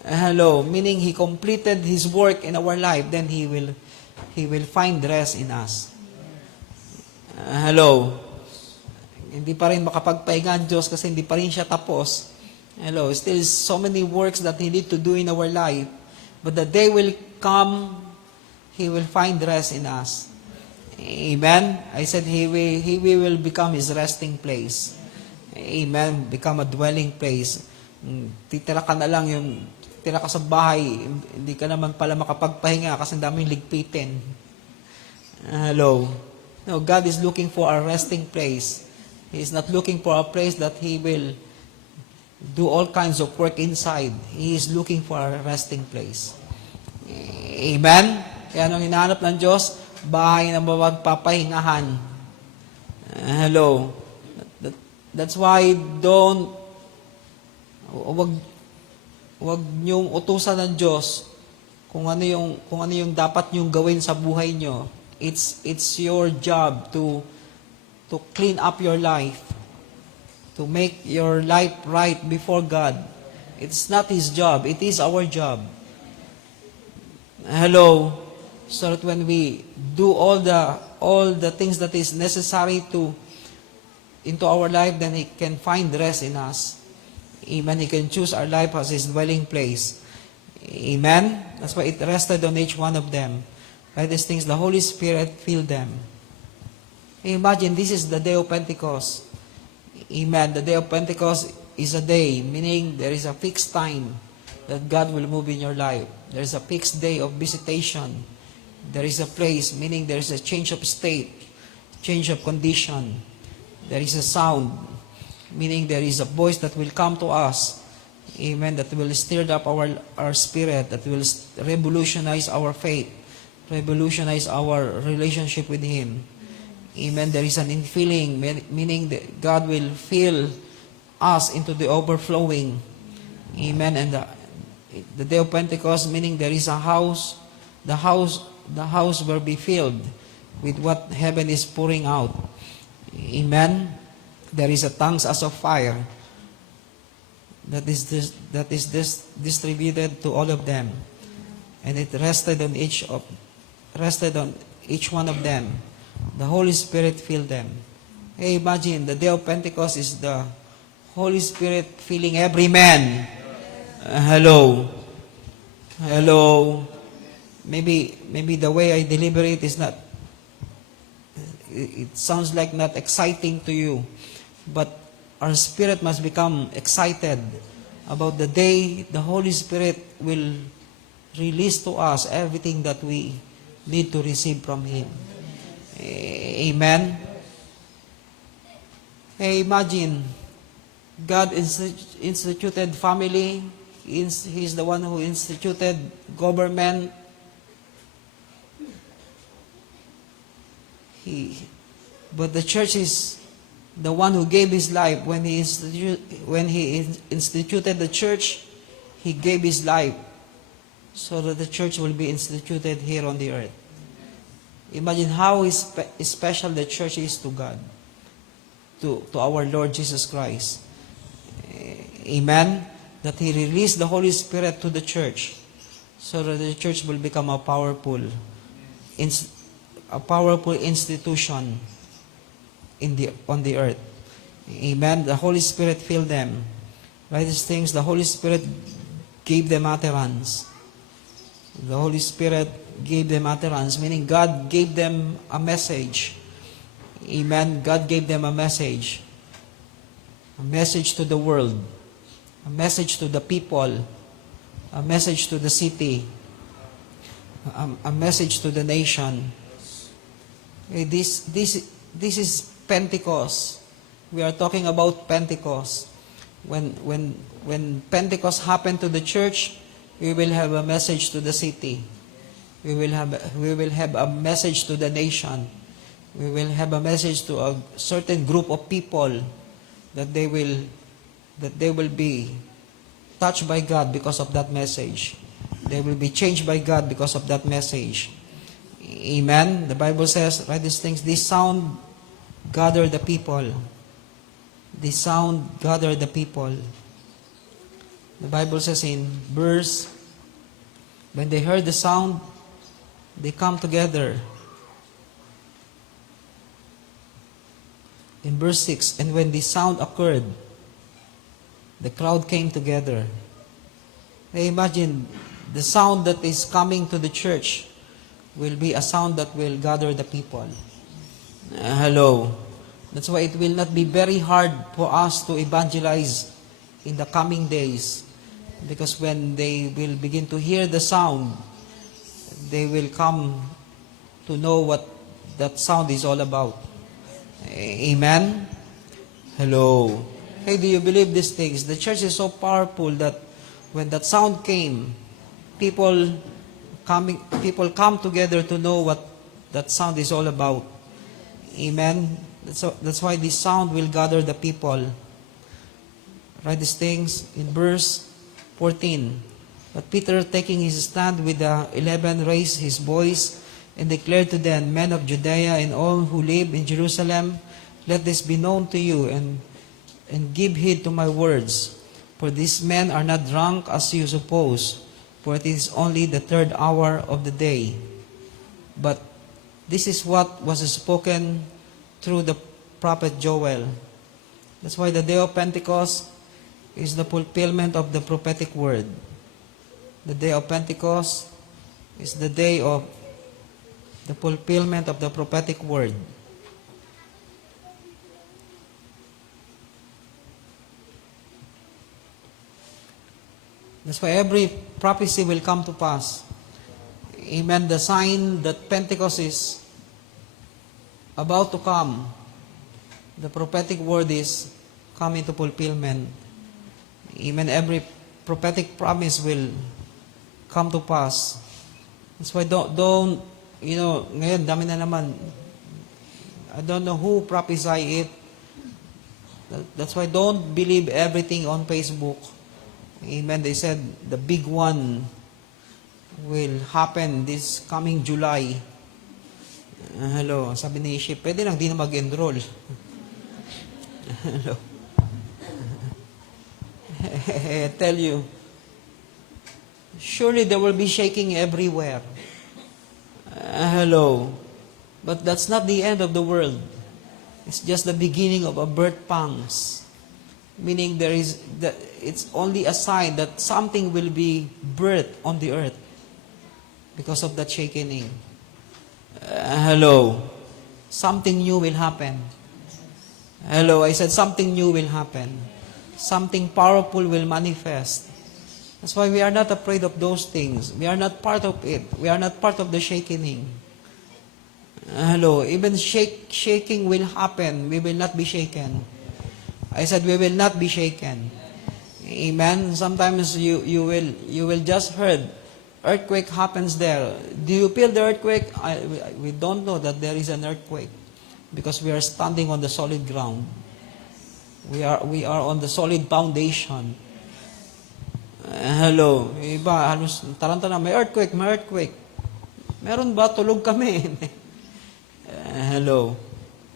hello, meaning He completed His work in our life, then He will find rest in us. Hello. Hindi pa rin makapagpahinga ang Diyos kasi hindi pa rin siya tapos. Hello. Still so many works that He need to do in our life. But the day will come, He will find rest in us. Amen? I said He will become His resting place. Amen? Become a dwelling place. Titira ka na lang yung tira ka sa bahay, hindi ka naman pala makapagpahinga kasi daming ligpitin. Hello? No, God is looking for a resting place. He is not looking for a place that He will do all kinds of work inside. He is looking for a resting place. Amen? Kaya anong hinahanap ng Diyos? Bahay na mapagpapahingahan. Hello. That's why wag niyong utusan ng Diyos kung ano yung dapat niyong gawin sa buhay niyo. It's your job to clean up your life, to make your life right before God. It's not His job, it is our job. Hello. So that when we do all the things that is necessary into our life, then He can find rest in us. Amen. He can choose our life as His dwelling place. Amen. That's why it rested on each one of them. By these things, the Holy Spirit filled them. Imagine, this is the day of Pentecost. Amen. The day of Pentecost is a day, meaning there is a fixed time that God will move in your life. There is a fixed day of visitation. There is a place, meaning there is a change of state, change of condition. There is a sound, meaning there is a voice that will come to us. Amen. That will stir up our spirit, that will revolutionize our faith, revolutionize our relationship with Him. Amen. There is an infilling, meaning that God will fill us into the overflowing. Amen. And the day of Pentecost, meaning there is a house, the house will be filled with what heaven is pouring out. Amen. There is a tongues as of fire. that is distributed to all of them, and it rested on each one of them. The Holy Spirit filled them. Hey, imagine the day of Pentecost is the Holy Spirit filling every man. Hello. Hello. Maybe the way I deliver it is not, it sounds like not exciting to you, but our spirit must become excited about the day the Holy Spirit will release to us everything that we need to receive from Him. Amen. Hey, imagine, God instituted family. He's the one who instituted government. But the church is the one who gave His life. When He instituted the church, He gave His life so that the church will be instituted here on the earth. Imagine how special the church is to God, to our Lord Jesus Christ. Amen? That He released the Holy Spirit to the church so that the church will become a powerful institution on the earth. Amen? The Holy Spirit filled them. By these things, the Holy Spirit gave them utterance. The Holy Spirit gave them utterance, meaning God gave them a message. Amen? God gave them a message to the world, a message to the people, a message to the city, a message to the nation. This is Pentecost. We are talking about Pentecost. When Pentecost happened to the church, we will have a message to the city. We will have a message to the nation. We will have a message to a certain group of people that they will be touched by God because of that message. They will be changed by God because of that message. Amen. The Bible says, write these things, this sound gathered the people. This sound gathered the people. The Bible says in verse, when they heard the sound, they come together. In verse 6, and when the sound occurred, the crowd came together. Now imagine, the sound that is coming to the church will be a sound that will gather the people. Hello. That's why it will not be very hard for us to evangelize in the coming days. Because when they will begin to hear the sound, they will come to know what that sound is all about. Amen? Hello. Hey, do you believe these things? The church is so powerful that when that sound came, people come together to know what that sound is all about. Amen? That's why this sound will gather the people. Write these things in verse 14. But Peter, taking his stand with the 11, raised his voice and declared to them, men of Judea and all who live in Jerusalem, let this be known to you, and give heed to my words. For these men are not drunk as you suppose, for it is only the 3rd hour of the day. But this is what was spoken through the prophet Joel. That's why the day of Pentecost is the fulfillment of the prophetic word. The day of Pentecost is the day of the fulfillment of the prophetic word. That's why every prophecy will come to pass. Amen. The sign that Pentecost is about to come, the prophetic word is coming to fulfillment. Amen. Every prophetic promise will come to pass. That's why don't ngayon, dami na naman. I don't know who prophesy it. That's why don't believe everything on Facebook. Amen. They said the big one will happen this coming July. Hello. Sabi ni Iship, pwede lang di na mag-enroll. Hello. I tell you, surely there will be shaking everywhere. Hello. But that's not the end of the world. It's just the beginning of a birth pangs. Meaning it's only a sign that something will be birthed on the earth because of that shaking. Hello. Something new will happen. Hello, I said something new will happen. Something powerful will manifest. That's why we are not afraid of those things. We are not part of it. We are not part of the shaking. Hello, even shaking will happen. We will not be shaken. I said we will not be shaken. Amen. Sometimes you will just heard earthquake happens there. Do you feel the earthquake? We don't know that there is an earthquake because we are standing on the solid ground. We are on the solid foundation. Hello. Iba, halos taranta na, may earthquake. Meron ba? Tulog kami. Hello.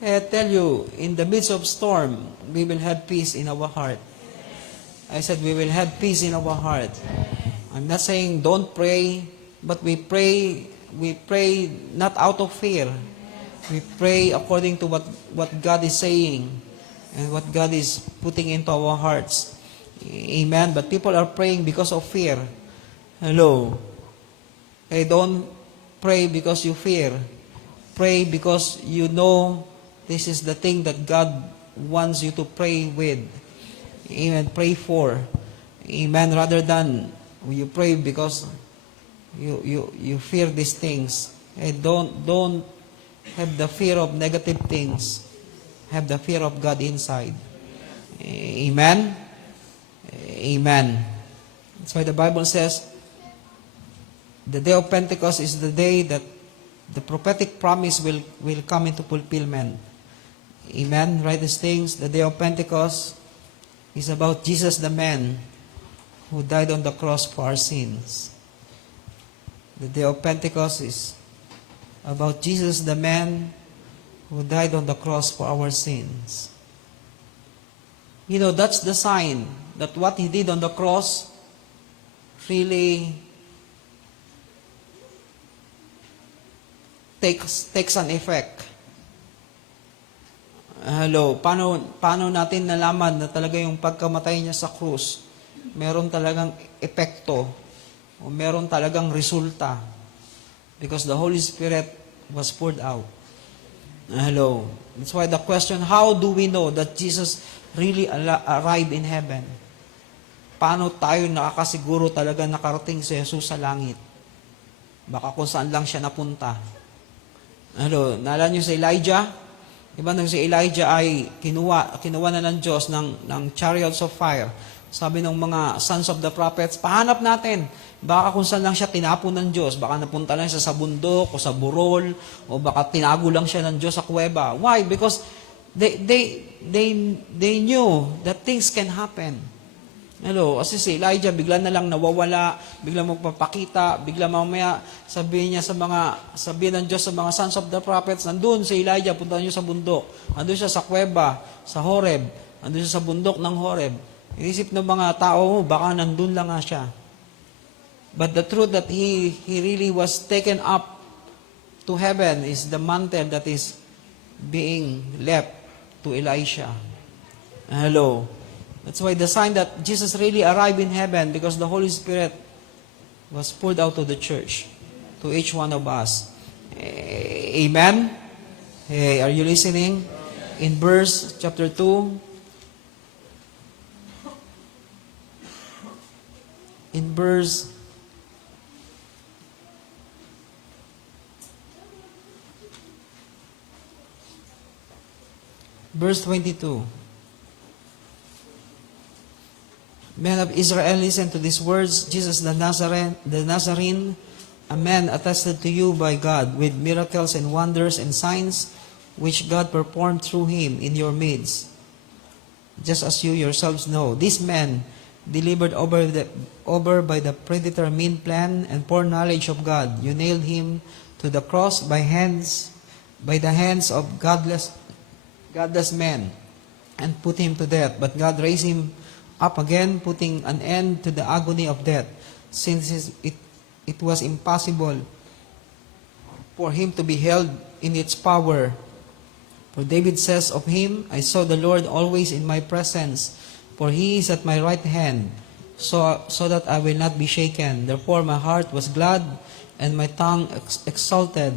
I tell you, in the midst of storm, we will have peace in our heart. I said we will have peace in our heart. I'm not saying don't pray, but we pray not out of fear. We pray according to what God is saying and what God is putting into our hearts. Amen. But people are praying because of fear. Hello. Hey, don't pray because you fear. Pray because you know this is the thing that God wants you to pray with. Amen. Pray for. Amen. Rather than you pray because you fear these things. Hey, don't have the fear of negative things. Have the fear of God inside. Amen. Amen. That's why the Bible says the day of Pentecost is the day that the prophetic promise will come into fulfillment. Amen. Write these things. The day of Pentecost is about Jesus the man who died on the cross for our sins. The day of Pentecost is about Jesus the man who died on the cross for our sins. You know, that's the sign that what He did on the cross really takes an effect. Hello, paano natin nalaman na talaga yung pagkamatay niya sa krus, meron talagang epekto o meron talagang resulta? Because the Holy Spirit was poured out. Hello. That's why the question, how do we know that Jesus really arrived in heaven? Paano tayo nakakasiguro talaga nakarating si Jesus sa langit? Baka kung saan lang siya napunta. Hello, naalala niyo si Elijah? Diba nang si Elijah ay kinuha na ng Diyos ng chariots of fire. Sabi ng mga sons of the prophets, pahanap natin. Baka kung saan lang siya tinapon ng Diyos. Baka napunta lang siya sa bundok o sa burol o baka tinago lang siya ng Diyos sa kuweba. Why? Because they knew that things can happen. Hello, kasi si Elijah bigla na lang nawawala, bigla magpapakita, bigla mamaya sabihin ng Diyos sa mga sons of the prophets, nandun si Elijah, punta niyo sa bundok. Nandun siya sa kuweba, sa Horeb. Nandun siya sa bundok ng Horeb. Inisip ng mga tao, baka nandun lang nga siya. But the truth that he really was taken up to heaven is the mantle that is being left to Elisha. Hello. That's why the sign that Jesus really arrived in heaven because the Holy Spirit was poured out to the church, to each one of us. Amen? Hey, are you listening? In verse chapter 2, in verse 22. Men of Israel, listen to these words. Jesus the Nazarene, a man attested to you by God with miracles and wonders and signs which God performed through him in your midst, just as you yourselves know. This man, delivered over by the predetermined plan and foreknowledge of God, you nailed him to the cross by the hands of godless men, and put him to death. But God raised him up again, putting an end to the agony of death, since it was impossible for him to be held in its power. For David says of him, I saw the Lord always in my presence, for he is at my right hand, so that I will not be shaken. Therefore my heart was glad, and my tongue exulted.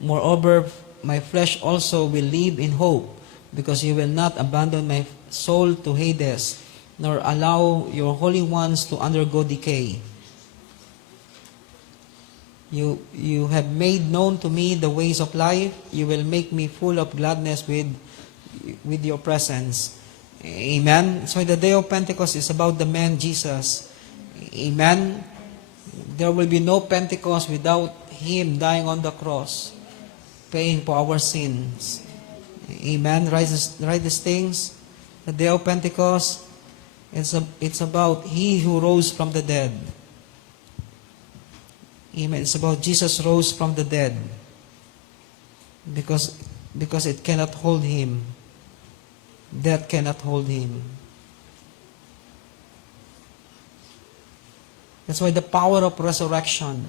Moreover, my flesh also will live in hope, because you will not abandon my soul to Hades, nor allow your holy ones to undergo decay. You have made known to me the ways of life. You will make me full of gladness with your presence. Amen. So the day of Pentecost is about the man Jesus. Amen. There will be no Pentecost without him dying on the cross, paying for our sins. Amen. Write these things. The day of Pentecost, it's about he who rose from the dead. Amen. It's about Jesus rose from the dead. Because it cannot hold him. Death cannot hold him. That's why the power of resurrection.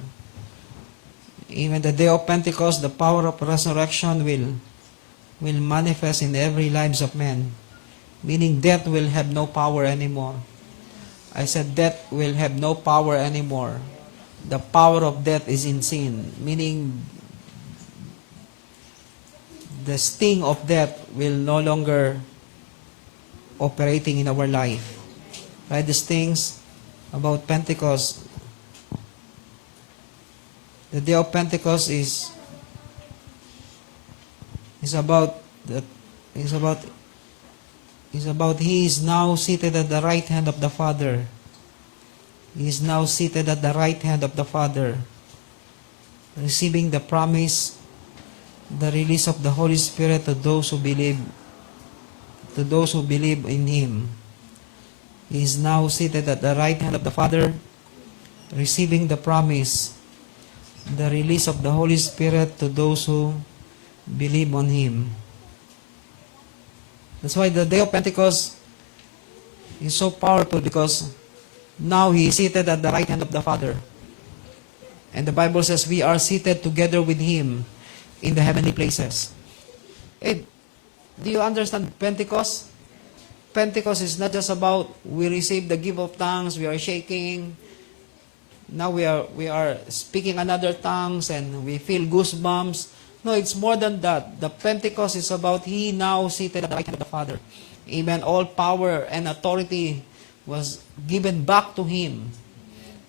Even the day of Pentecost, the power of resurrection will manifest in every lives of men. Meaning death will have no power anymore. I said death will have no power anymore. The power of death is in sin. Meaning the sting of death will no longer operating in our life. Right? These things about Pentecost. The day of Pentecost is about he is now seated at the right hand of the Father. He is now seated at the right hand of the Father, receiving the promise, the release of the Holy Spirit to those who believe in him. He is now seated at the right hand of the Father, receiving the promise, the release of the Holy Spirit to those who believe on him. That's why the day of Pentecost is so powerful, because now he is seated at the right hand of the Father. And the Bible says we are seated together with him in the heavenly places. Hey, do you understand Pentecost? Pentecost is not just about we receive the gift of tongues, we are shaking. Now we are speaking another tongues and we feel goosebumps. No, it's more than that. The Pentecost is about he now seated at the right hand of the Father. Amen. All power and authority was given back to him.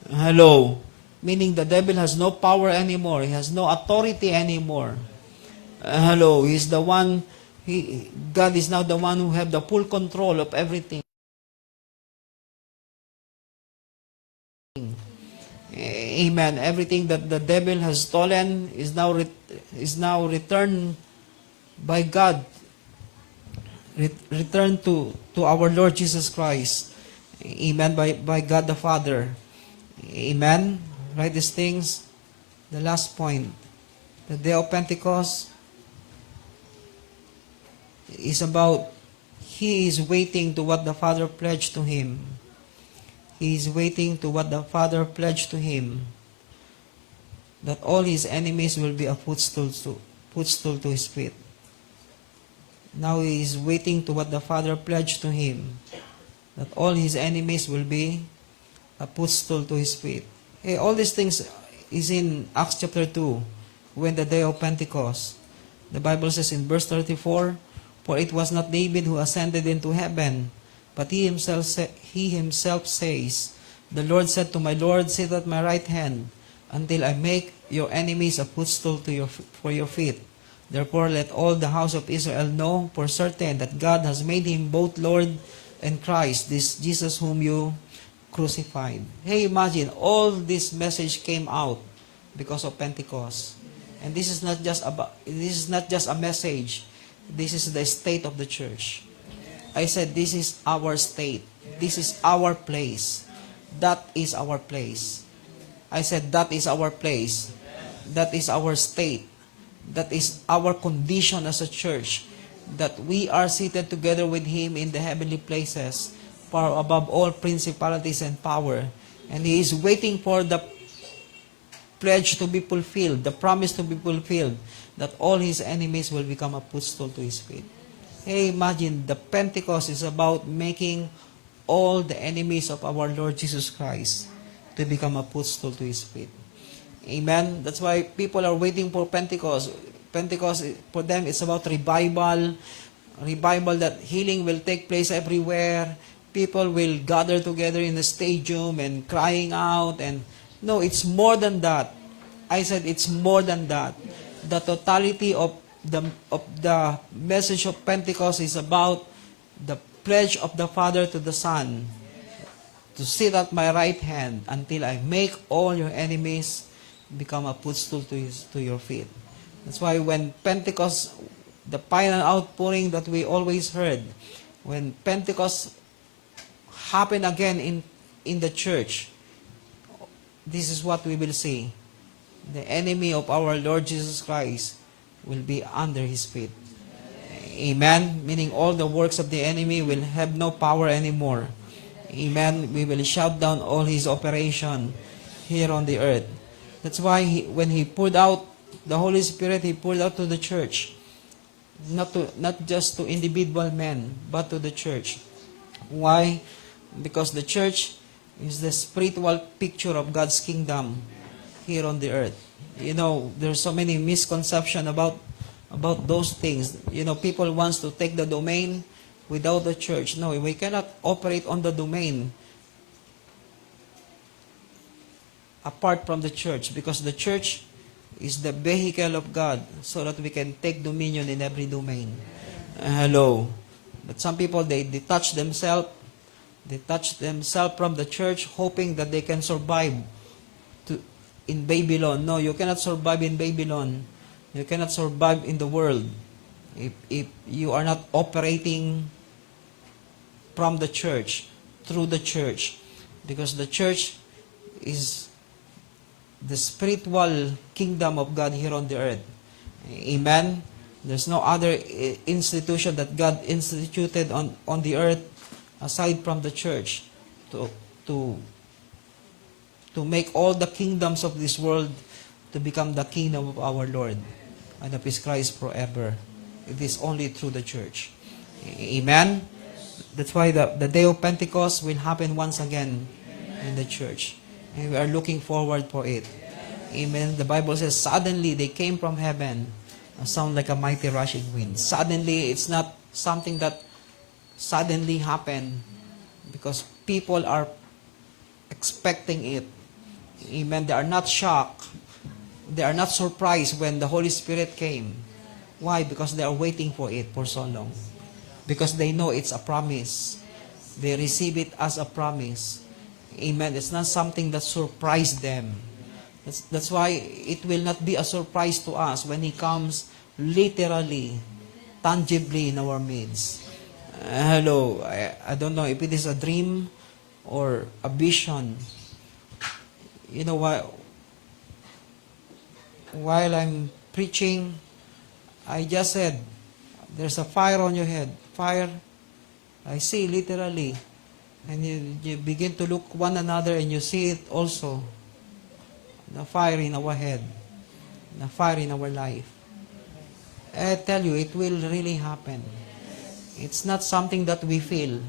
Hello. Meaning the devil has no power anymore. He has no authority anymore. Hello. He's the one, God is now the one who have the full control of everything. Amen. Everything that the devil has stolen is now returned by God. Returned to our Lord Jesus Christ. Amen. By God the Father. Amen. Write these things. The last point. The day of Pentecost is about he is waiting to what the Father pledged to him. He is waiting to what the Father pledged to him. That all his enemies will be a footstool to his feet. Now he is waiting to what the Father pledged to him. That all his enemies will be a footstool to his feet. Hey, all these things is in Acts chapter 2, when the day of Pentecost. The Bible says in verse 34, for it was not David who ascended into heaven, but he himself says, the Lord said to my Lord, sit at my right hand, until I make your enemies a footstool for your feet. Therefore let all the house of Israel know for certain that God has made him both Lord and Christ, this Jesus whom you crucified. Hey, imagine, all this message came out because of Pentecost. And this is not just a message. This is the state of the church. I said, this is our state. This is our place. That is our place. I said, that is our place. That is our state. That is our condition as a church. That we are seated together with him in the heavenly places, power above all principalities and power. And He is waiting for the pledge to be fulfilled, the promise to be fulfilled, that all His enemies will become a footstool to His feet. Hey, imagine, the Pentecost is about making all the enemies of our Lord Jesus Christ to become a footstool to His feet. Amen? That's why people are waiting for Pentecost. Pentecost, for them, it's about revival. Revival, that healing will take place everywhere. People will gather together in the stadium and crying out. And no, it's more than that. I said it's more than that. The totality of the message of Pentecost is about the pledge of the Father to the Son to sit at my right hand until I make all your enemies become a footstool to your feet. That's why when Pentecost, the final outpouring that we always heard, when Pentecost happened again in the church, this is what we will see. The enemy of our Lord Jesus Christ will be under His feet. Amen? Meaning all the works of the enemy will have no power anymore. Amen? We will shut down all his operation here on the earth. That's why when He poured out the Holy Spirit, He poured out to the church. Not just to individual men, but to the church. Why? Because the church is the spiritual picture of God's kingdom here on the earth. You know, there's so many misconceptions about those things. You know, people wants to take the domain without the church. No, we cannot operate on the domain apart from the church, because the church is the vehicle of God so that we can take dominion in every domain. Hello. But some people, they detach themselves from the church, hoping that they can survive in Babylon. No, you cannot survive in Babylon. You cannot survive in the world if you are not operating from the church, through the church. Because the church is the spiritual kingdom of God here on the earth. Amen? There's no other institution that God instituted on the earth aside from the church to make all the kingdoms of this world to become the kingdom of our Lord and of His Christ forever. It is only through the church. Amen? That's why the day of Pentecost will happen once again in the church. And we are looking forward for it. Amen. The Bible says, suddenly they came from heaven, a sound like a mighty rushing wind. Suddenly, it's not something that suddenly happened, because people are expecting it. Amen. They are not shocked. They are not surprised when the Holy Spirit came. Why? Because they are waiting for it for so long. Because they know it's a promise. They receive it as a promise. Amen. It's not something that surprised them. That's why it will not be a surprise to us when He comes literally, tangibly in our midst. Hello. I don't know if it is a dream or a vision. You know what? While I'm preaching, I just said, there's a fire on your head. Fire. I see literally. And you begin to look one another and you see it also. The fire in our head. The fire in our life. I tell you, it will really happen. It's not something that we feel.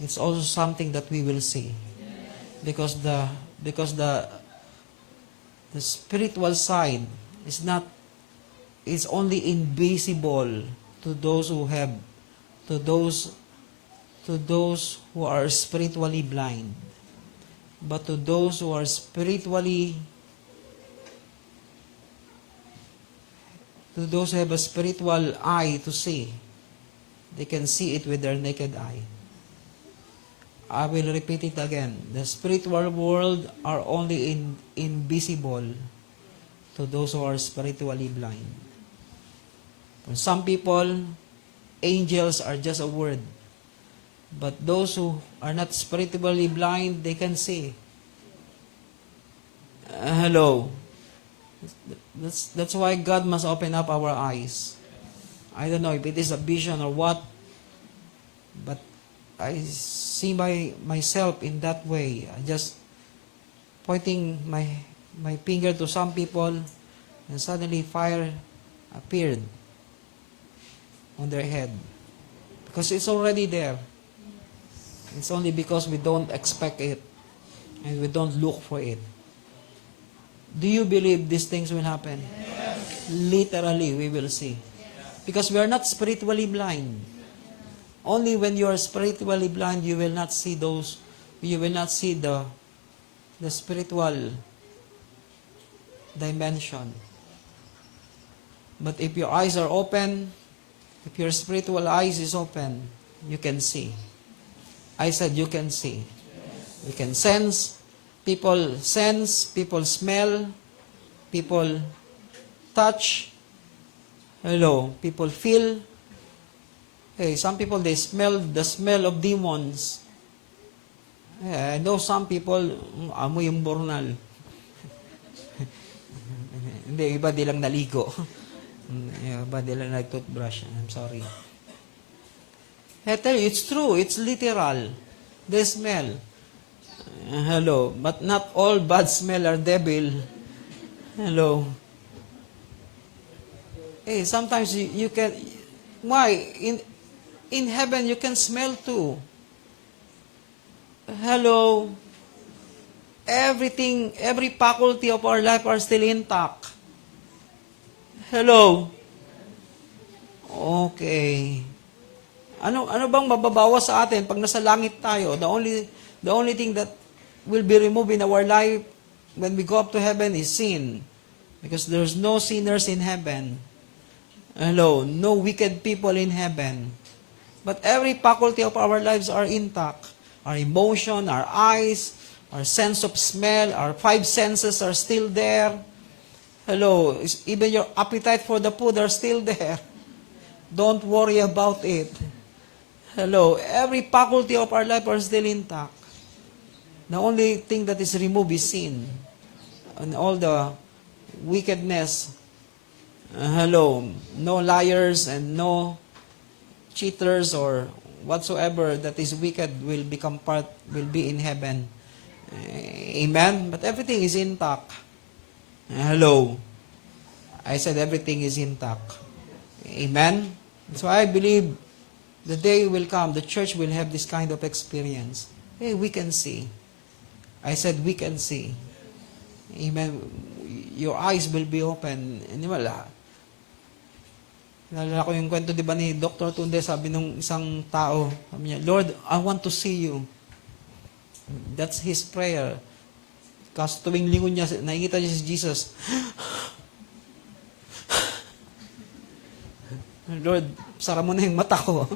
It's also something that we will see. Because the spiritual side is only invisible to those who have, to those who are spiritually blind. But to those who are spiritually, to those who have a spiritual eye to see, they can see it with their naked eye. I will repeat it again. The spiritual world are only invisible to those who are spiritually blind. For some people, angels are just a word. But those who are not spiritually blind, they can see. Hello. That's why God must open up our eyes. I don't know if it is a vision or what, but I see myself in that way. Just pointing my finger to some people, and suddenly fire appeared on their head. Because it's already there. It's only because we don't expect it and we don't look for it. Do you believe these things will happen? Yes. Literally, we will see. Because we are not spiritually blind. Only when you are spiritually blind, you will not see the spiritual dimension. But if your eyes are open, if your spiritual eyes is open, you can see. I said you can see. You can sense, people smell, people touch. Hello, people feel. Hey, some people, they smell the smell of demons. I know some people, amoy yung bornal. Hindi, iba di lang naligo. Iba di lang nag-toothbrush. I'm sorry. I tell you, it's true. It's literal. They smell. Hello. But not all bad smell are devil. Hello. Hey, sometimes you can... Why? In heaven, you can smell too. Hello. Everything, every faculty of our life are still intact. Hello. Okay. Ano bang mababawas sa atin pag nasa langit tayo? The only thing that will be removed in our life when we go up to heaven is sin. Because there's no sinners in heaven. Hello, no wicked people in heaven. But every faculty of our lives are intact. Our emotion, our eyes, our sense of smell, our five senses are still there. Hello, even your appetite for the food are still there. Don't worry about it. Hello, every faculty of our life are still intact. The only thing that is removed is sin. And all the wickedness. Hello, no liars and no cheaters or whatsoever that is wicked will be in heaven. Amen? But everything is intact. Hello. I said everything is intact. Amen? So I believe the day will come, the church will have this kind of experience. Hey, we can see. I said we can see. Amen. Your eyes will be open. And wala. Nalala ko yung kwento, di ba, ni Dr. Tunde, sabi nung isang tao, sabi niya, Lord, I want to see you. That's his prayer. Kasi tuwing lingon niya, nakikita niya si Jesus. Lord, sara mo na yung mata ko.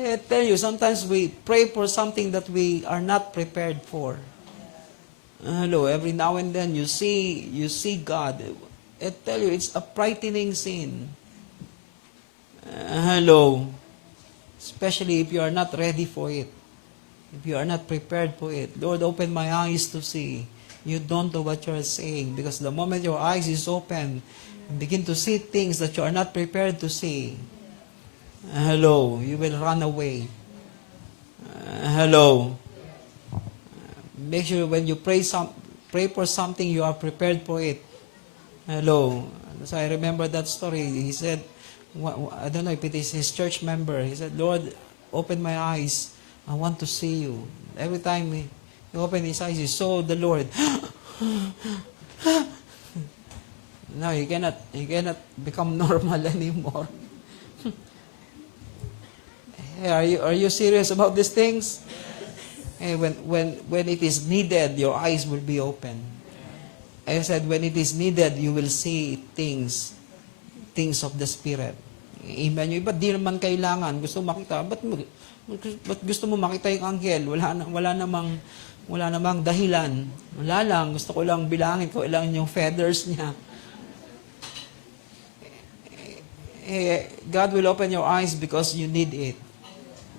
I tell you, sometimes we pray for something that we are not prepared for. Hello, every now and then you see God. I tell you, it's a frightening scene. Hello. Especially if you are not ready for it. If you are not prepared for it. Lord, open my eyes to see. You don't know what you are saying. Because the moment your eyes is open, you begin to see things that you are not prepared to see. Hello. You will run away. Hello. Make sure when you pray for something, you are prepared for it. Hello. So I remember that story. He said, I don't know if it is his church member. He said, Lord, open my eyes. I want to see you. Every time he opened his eyes, he saw the Lord. No, he cannot become normal anymore. Hey, are you serious about these things? Hey, when it is needed, your eyes will be open. I said, when it is needed, you will see things of the Spirit. Amen. Yung iba, di naman kailangan. Gusto mo makita. Ba't gusto mo makita yung anghel? Wala namang dahilan. Wala lang. Gusto ko lang bilangin ko ilang yung feathers niya. God will open your eyes because you need it.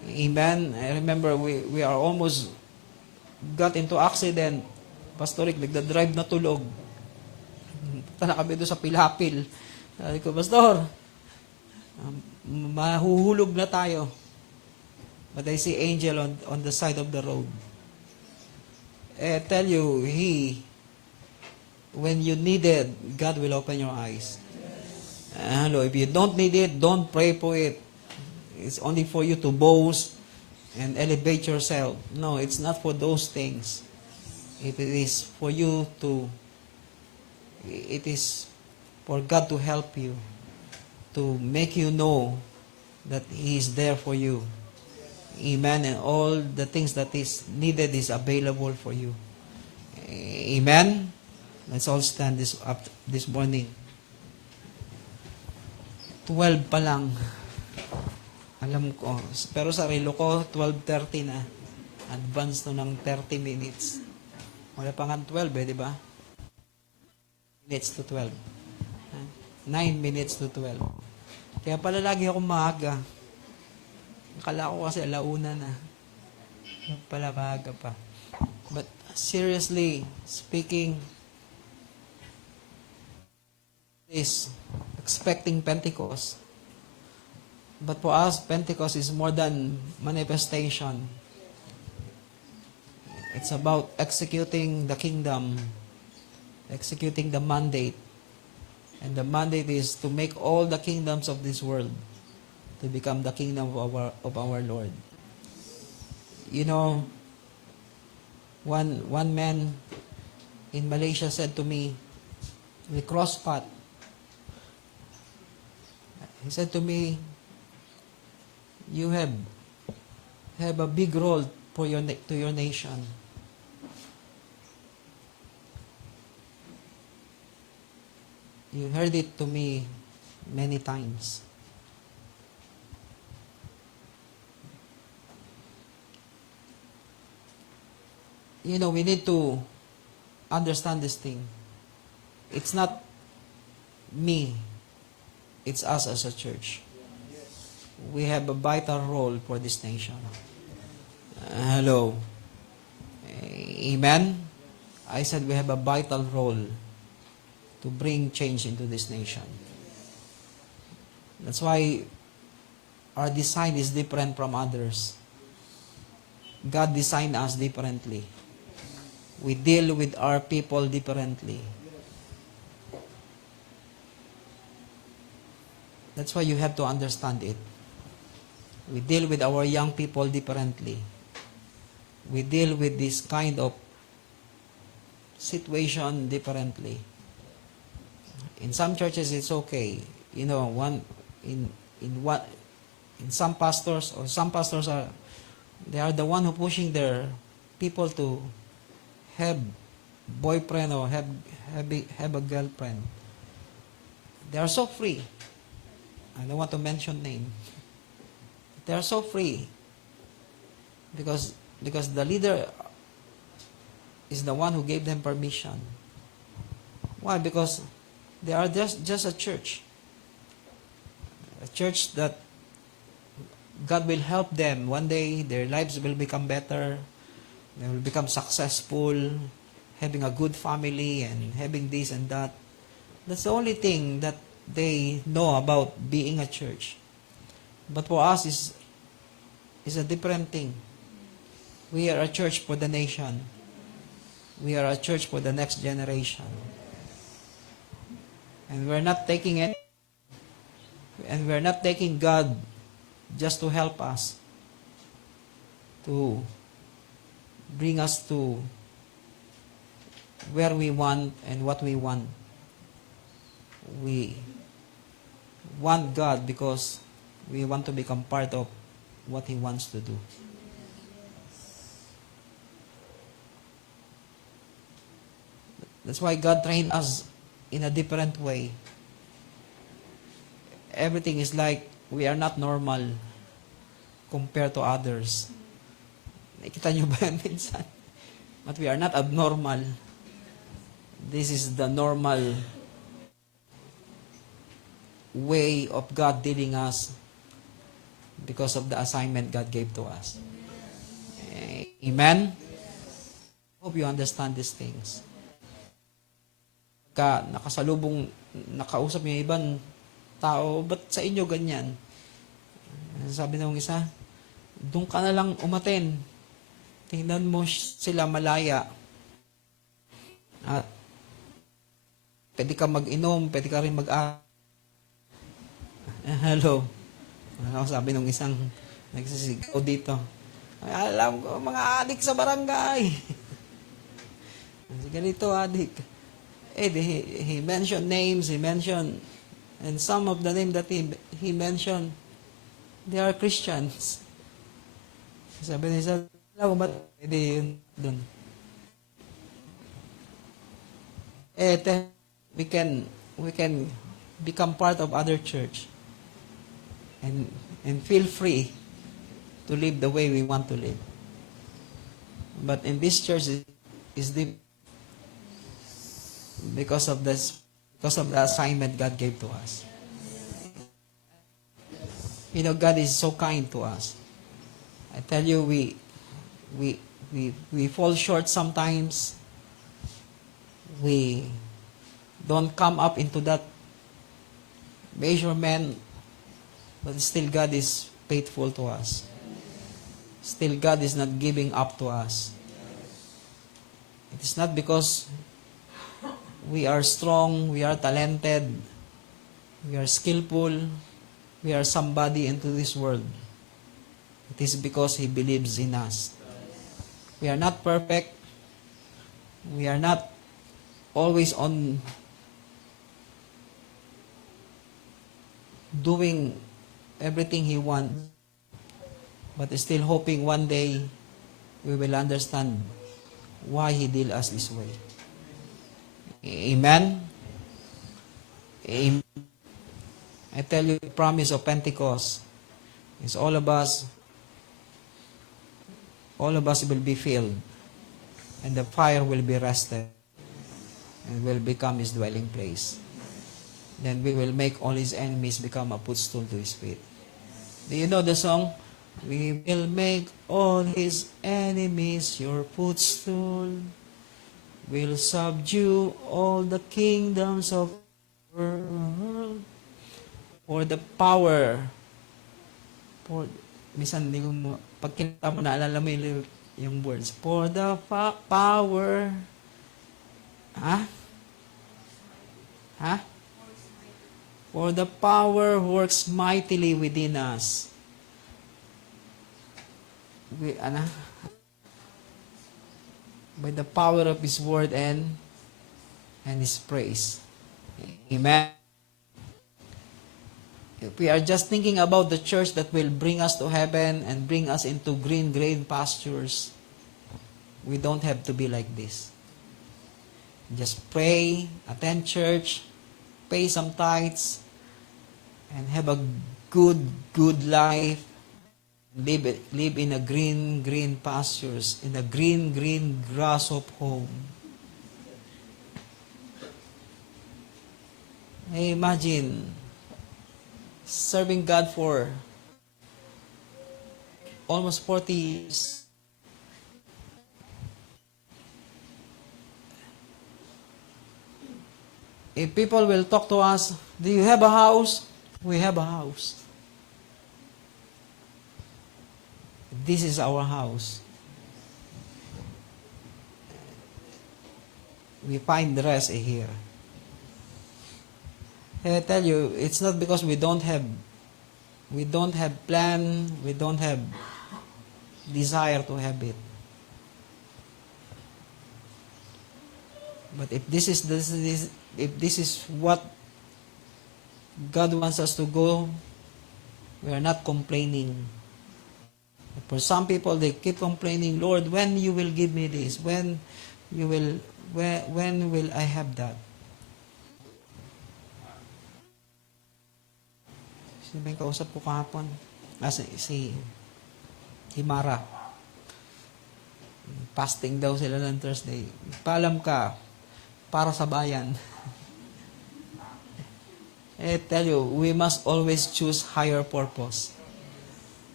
Amen. I remember we are almost got into accident. Pastor Rick, nagda-drive na tulog. Punta na kami doon sa Pilapil. Sabi ko, Pastor, mahuhulog na tayo. but I see angel on the side of the road. I tell you, when you need it, God will open your eyes. Hello, if you don't need it, don't pray for it. It's only for you to boast and elevate yourself. No, it's not for those things. It is for you to, it is for God to help you, to make you know that He is there for you. Amen. And all the things that is needed is available for you. Amen. Let's all stand this morning. 12 pa lang. Alam ko. Pero sa relo ko, 12:30 na. Advance no ng 30 minutes. Wala pa nga 12 di ba? Minutes to 12. 9 minutes to 12. Kaya pala lagi akong maaga. Akala ko kasi alauna na. Pala maaga pa. But seriously speaking, is expecting Pentecost. But for us, Pentecost is more than manifestation. It's about executing the kingdom, executing the mandate. And the mandate is to make all the kingdoms of this world to become the kingdom of our Lord. You know, one man in Malaysia said to me, we crossed path. He said to me, you have a big role for to your nation. You heard it to me many times. You know, we need to understand this thing. It's not me. It's us as a church. We have a vital role for this nation. Hello. Amen? I said we have a vital role to bring change into this nation. That's why our design is different from others. God designed us differently. We deal with our people differently. That's why you have to understand it. We deal with our young people differently. We deal with this kind of situation differently. In some churches, it's okay. You know, in some pastors, or some pastors they are the one who pushing their people to have boyfriend or have a girlfriend. They are so free. I don't want to mention name. They are so free because the leader is the one who gave them permission. Why? Because they are just a church that God will help them. One day, their lives will become better. They will become successful, having a good family and having this and that. That's the only thing that they know about being a church. But for us, is a different thing. We are a church for the nation. We are a church for the next generation. And we're not taking it, and we're not taking God just to help us, to bring us to where we want and what we want. We want God because we want to become part of what He wants to do. That's why God trained us in a different way. Everything is like we are not normal compared to others. Nakita nyo ba yan minsan? But we are not abnormal. This is the normal way of God dealing us because of the assignment God gave to us. Amen? Hope you understand these things. Nakasalubong, nakausap niyo ibang tao, ba't sa inyo ganyan? Sabi ng isa, doon ka na lang umaten. Tingnan mo sila malaya. At pwede ka mag-inom, pwede ka rin hello. Ano sabi nung isang nagsisigaw dito. Ay, alam ko, mga adik sa barangay. Ganito, adik. He mentioned names, and some of the names that he mentioned, they are Christians. Sabi niya, alam mo ba't pwede yun dun? We can become part of other church and feel free to live the way we want to live. But in this church is deep because of the assignment God gave to us. You know, God is so kind to us. I tell you, we fall short sometimes. We don't come up into that measurement, but still God is faithful to us. Still God is not giving up to us. It is not because we are strong, we are talented, we are skillful, we are somebody into this world. It is because He believes in us. We are not perfect. We are not always on doing everything He wants, but still hoping one day we will understand why He did us this way. Amen? Amen. I tell you, the promise of Pentecost is all of us will be filled, and the fire will be rested, and will become His dwelling place. Then we will make all His enemies become a footstool to His feet. Do you know the song? We will make all His enemies your footstool. We'll subdue all the kingdoms of the world. For the power. Minsan, pag kinanta mo, naalala mo yung words. For the power. For the power works mightily within us. By the power of His word and His praise. Amen. If we are just thinking about the church that will bring us to heaven and bring us into green pastures, we don't have to be like this. Just pray, attend church, pay some tithes, and have a good life. Live in a green pastures, in a green grass of home. Hey, imagine serving God for almost 40 years. If people will talk to us, do you have a house? We have a house. This is our house. We find the rest here. I tell you, it's not because we don't have plan, we don't have desire to have it. But if this is what God wants us to go, we are not complaining. For some people, they keep complaining, Lord, when you will give me this? When will I have that? Sino ba yung kausap ko kahapon? Si Mara. Fasting daw sila ng Thursday. Paalam ka, para sa bayan. I tell you, we must always choose higher purpose.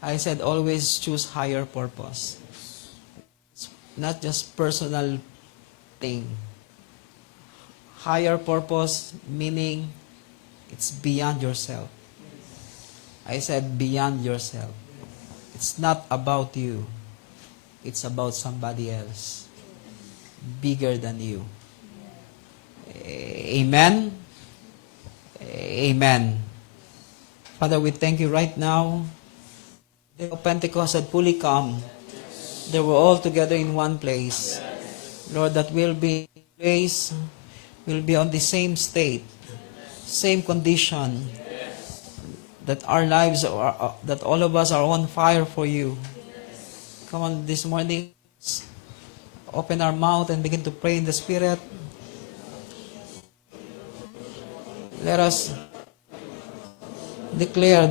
I said always choose higher purpose. It's not just personal thing. Higher purpose meaning it's beyond yourself. I said beyond yourself. It's not about you. It's about somebody else. Bigger than you. Amen? Amen. Father, we thank you right now. The day of Pentecost had fully come. They were all together in one place. Lord, that will be place, will be on the same state, same condition, that our lives are, that all of us are on fire for you. Come on, this morning, open our mouth and begin to pray in the Spirit. Let us declare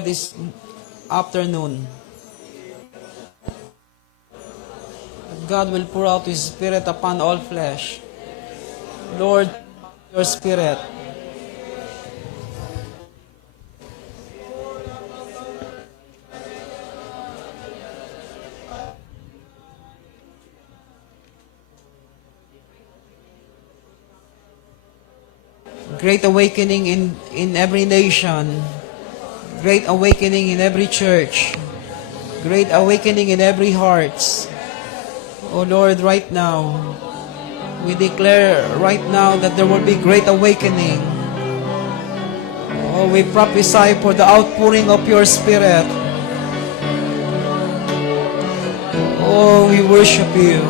this afternoon that God will pour out His Spirit upon all flesh. Lord, your Spirit. Great awakening in every nation. Great awakening in every church. Great awakening in every heart. Oh Lord, right now, we declare right now that there will be great awakening. Oh, we prophesy for the outpouring of your Spirit. Oh, we worship you.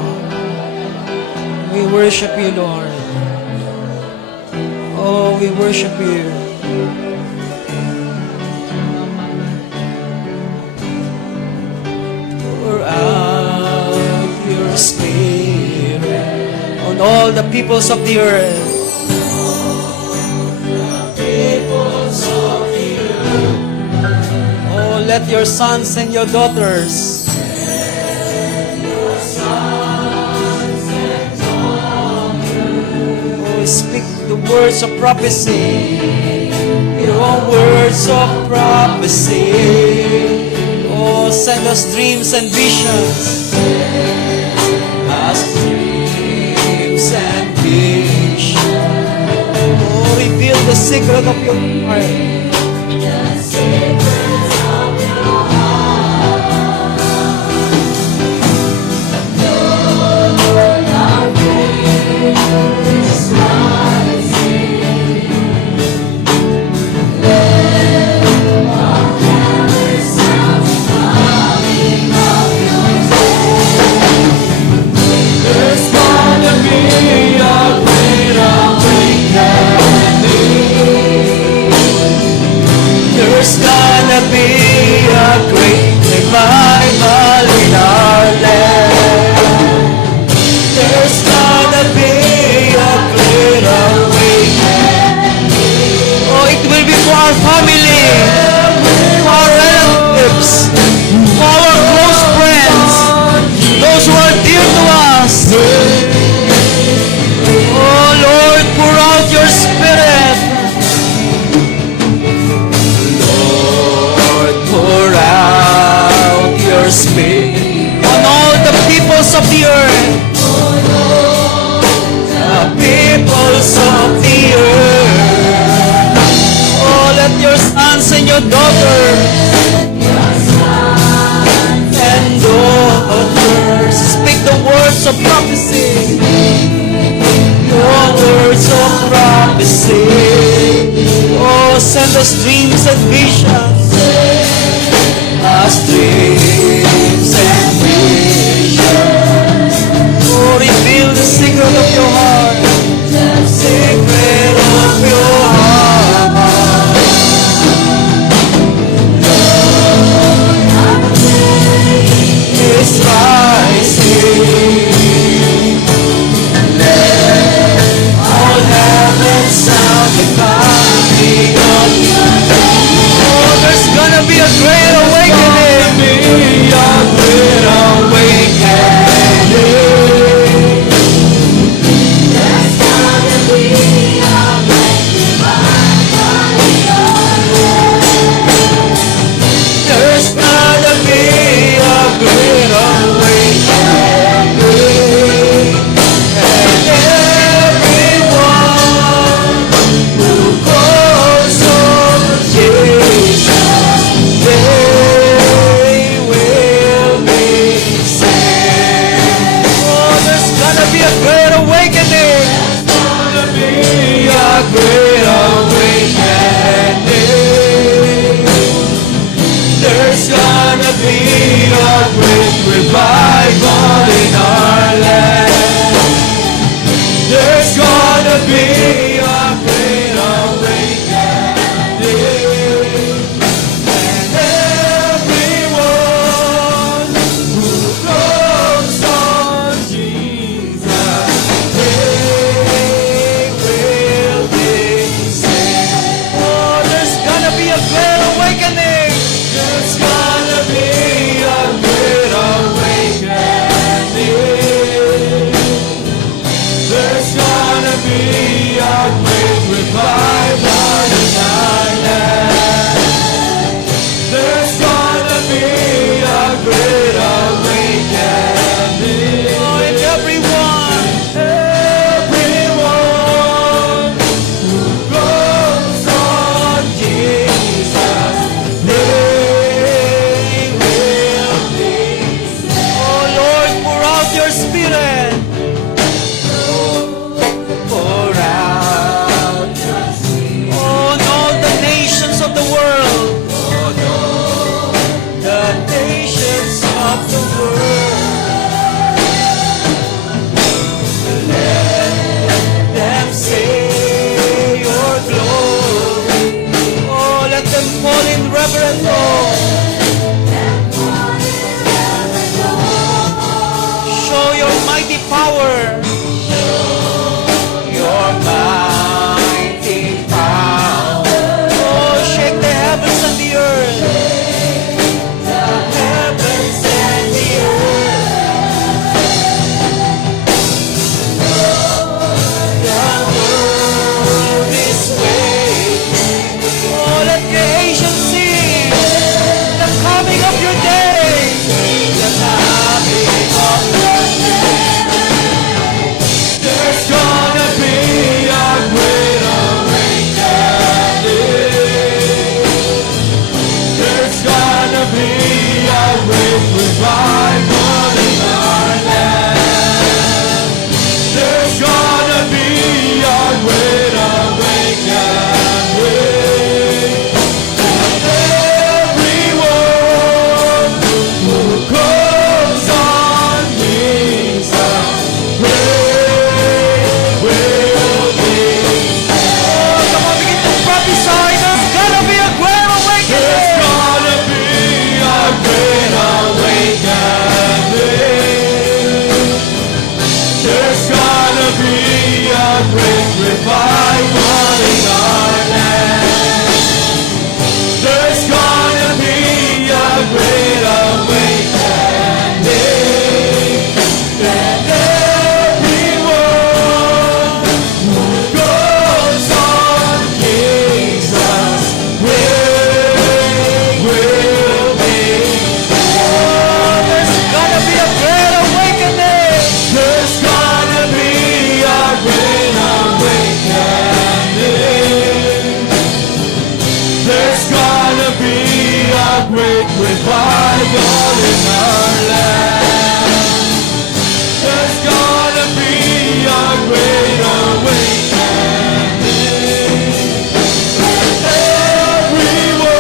We worship you, Lord. Oh, we worship you. Pour out your Spirit on all the peoples of the earth. Oh, let your sons and your daughters speak the words of prophecy, your words of prophecy. Oh, send us dreams and visions, as dreams and visions. Oh, reveal the secret of your heart. There's gonna be a great revival in our land. There's gonna be a great awakening. Oh, it will be for our family, for our relatives, for our close friends, those who are dear to us. Oh Lord, pour out your Spirit. Pour out your Spirit on all the peoples of the earth. The peoples of the earth. Oh, let your sons and your daughters speak the words of prophecy. Your words of prophecy. Oh, send us dreams and visions. As dreams and visions. Oh, reveal the secret of your heart. The secret of your heart. Lord, is rising. Let all heaven sound the coming of your name. Oh, there's gonna be a great awakening. A great awakening. There's gonna be a great revival in your land. There's gonna be a great awakening. And everyone who calls great revival in our land. There's gonna be a great awakening. Everyone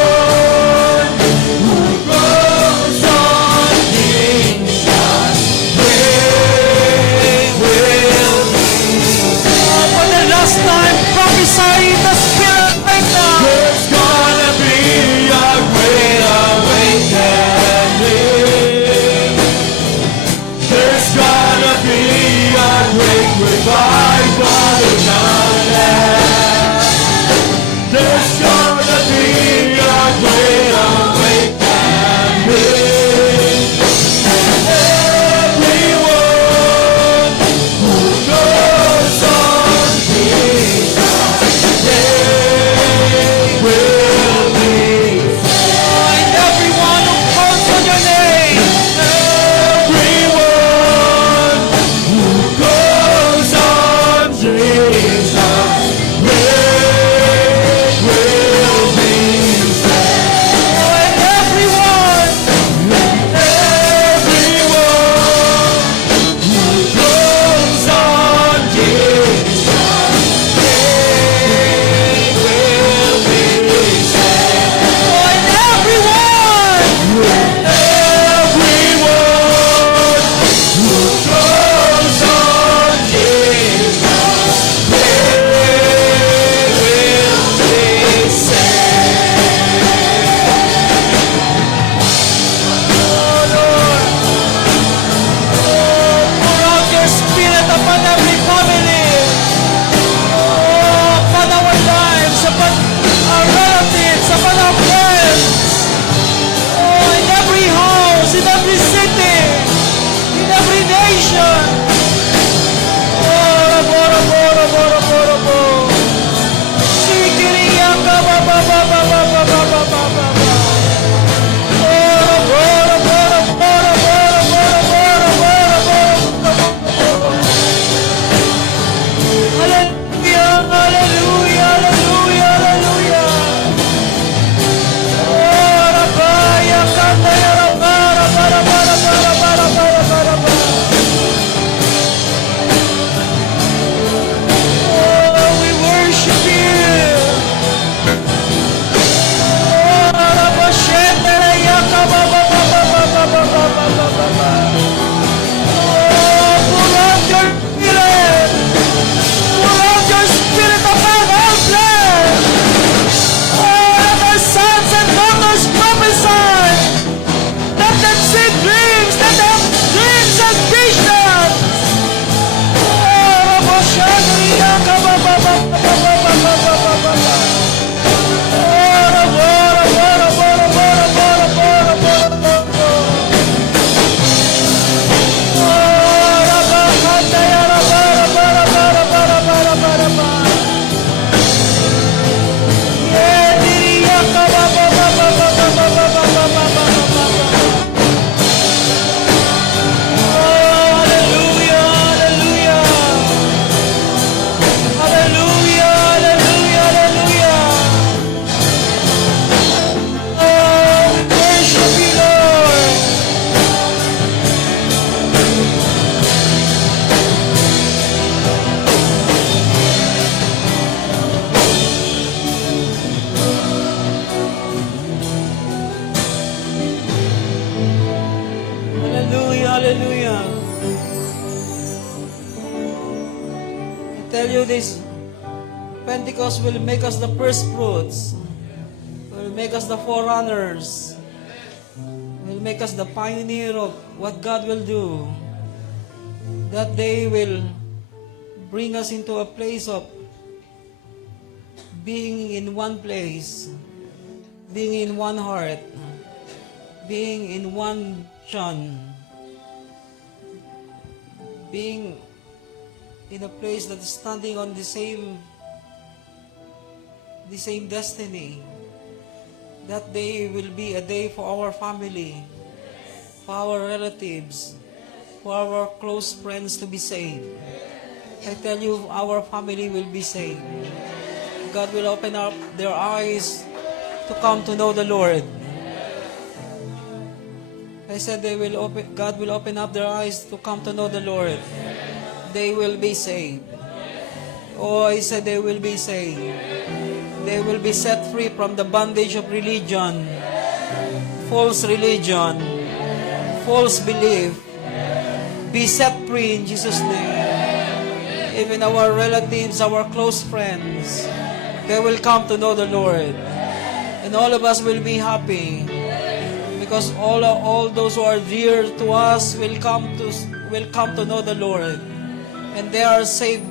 who goes on kingdom, they will be. For the last time, prophesy in the Spirit right now. There's gonna be a great awakening. There's gonna be a great revival in our land. There's gonna be a great awakening. Everyone who goes on kingdom, they will be. And everyone who calls on your name. Everyone who goes on Jesus, they will be saved. And everyone. Everyone who goes on Jesus, they will be saved. And everyone. Everyone who goes on Jesus, they will be Pour out your Spirit upon every family. Upon our lives, upon our relatives, upon our friends. In every house, in every city, in every nation. Bora, bora, bora, bora, bora. Sikiriyaka, ba, ba, ba, ba, ba, ba, ba, ba, ba, ba, ba. Bora, bora, bora, bora, bora, bora, bora, bora, bora. Hallelujah, hallelujah, hallelujah, hallelujah. Ora, baya, kanda, yara, bara, bara, bara, bara, bara, bara, bara, bara. Oh, we worship you. Ora, bashete, yaka, ba, ba, ba, ba, ba, ba, ba, ba, ba, ba, ba, ba. Oh, pour out your Spirit. Pour out your Spirit upon all flesh. Oh, let our sons and daughters prophesy. Let them see dreams. Let them have dreams and visions. Oh, Rabashani, Yaka, ba, ba, ba, ba, ba, ba, ba, ba, ba, ba, ba, ba. Oh, Rabara, bara, bara, bara, bara, bara, bara, bara, bara. Oh, Rabakata, yara, bara, bara, bara, bara, bara, bara, bara. Yeah, diri, yaka, ba, ba, ba, ba, ba, ba, ba, ba, ba, ba, ba, ba, ba, ba. Oh, hallelujah, hallelujah. Hallelujah, hallelujah, hallelujah. Oh, we worship you, Lord. Hallelujah, hallelujah. I tell you this, Pentecost will make us the first fruits, will make us the forerunners, will make us the pioneer of what God will do. That day will bring us into a place of being in one place, being in one heart, being in one vision, being in a place that is standing on the same destiny. That day will be a day for our family, for our relatives, for our close friends to be saved. I tell you, our family will be saved. God will open up their eyes to come to know the Lord. I said God will open up their eyes to come to know the Lord. They will be saved. Oh, I said they will be saved. They will be set free from the bondage of religion, false religion, false belief. Be set free in Jesus' name. Even our relatives, our close friends, they will come to know the Lord. And all of us will be happy. Because all those who are dear to us will come to know the Lord. And they are saved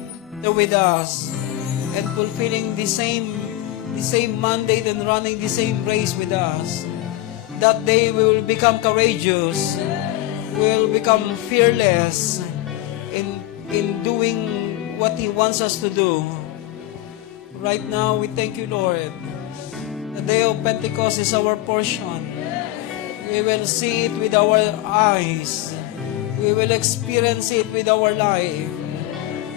with us. And fulfilling the same mandate and running the same race with us. That they will become courageous, will become fearless in doing what He wants us to do. Right now, we thank you, Lord. The day of Pentecost is our portion. We will see it with our eyes. We will experience it with our life.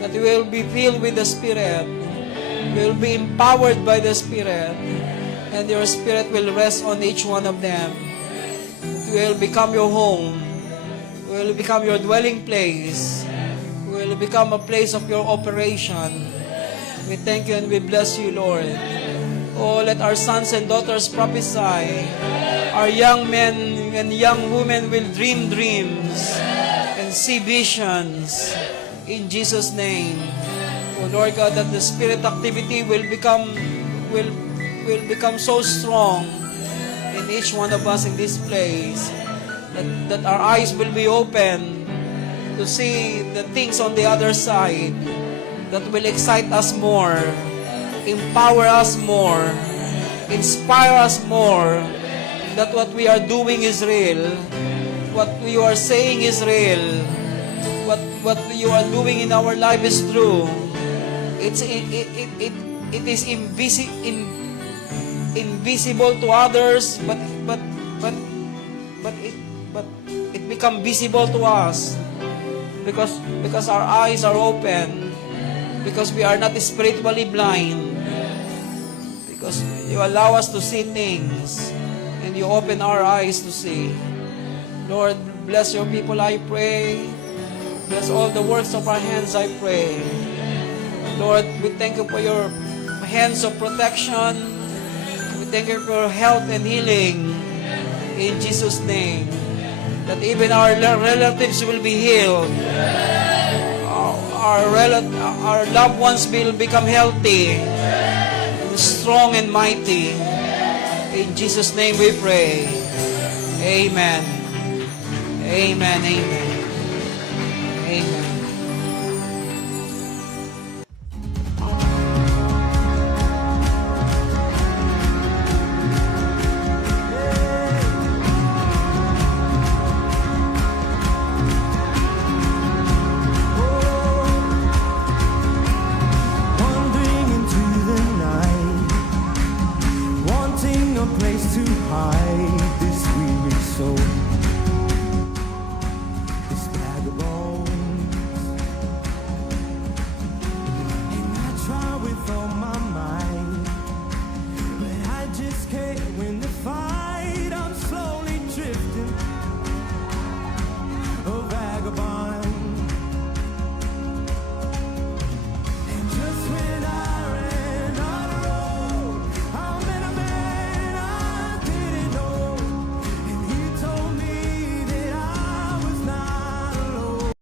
That we will be filled with the Spirit. We will be empowered by the Spirit. And your Spirit will rest on each one of them. It will become your home. It will become your dwelling place. It will become a place of your operation. We thank you and we bless you, Lord. Oh, let our sons and daughters prophesy. Our young men and young women will dream dreams and see visions. In Jesus' name. Oh, Lord God, that the Spirit activity will become so strong in each one of us in this place. That our eyes will be open to see the things on the other side that will excite us more, empower us more, inspire us more, that what we are doing is real, what we are saying is real, what you are doing in our life is true. It is invisible to others, but it become visible to us because our eyes are open, because we are not spiritually blind, because you allow us to see things and you open our eyes to see. Lord, bless your people, I pray. Bless all the works of our hands, I pray. Lord, we thank you for your hands of protection. We thank you for health and healing in Jesus' name. That even our relatives will be healed. Our loved ones will become healthy, strong and mighty. In Jesus' name we pray. Amen. Amen. Amen. Amen.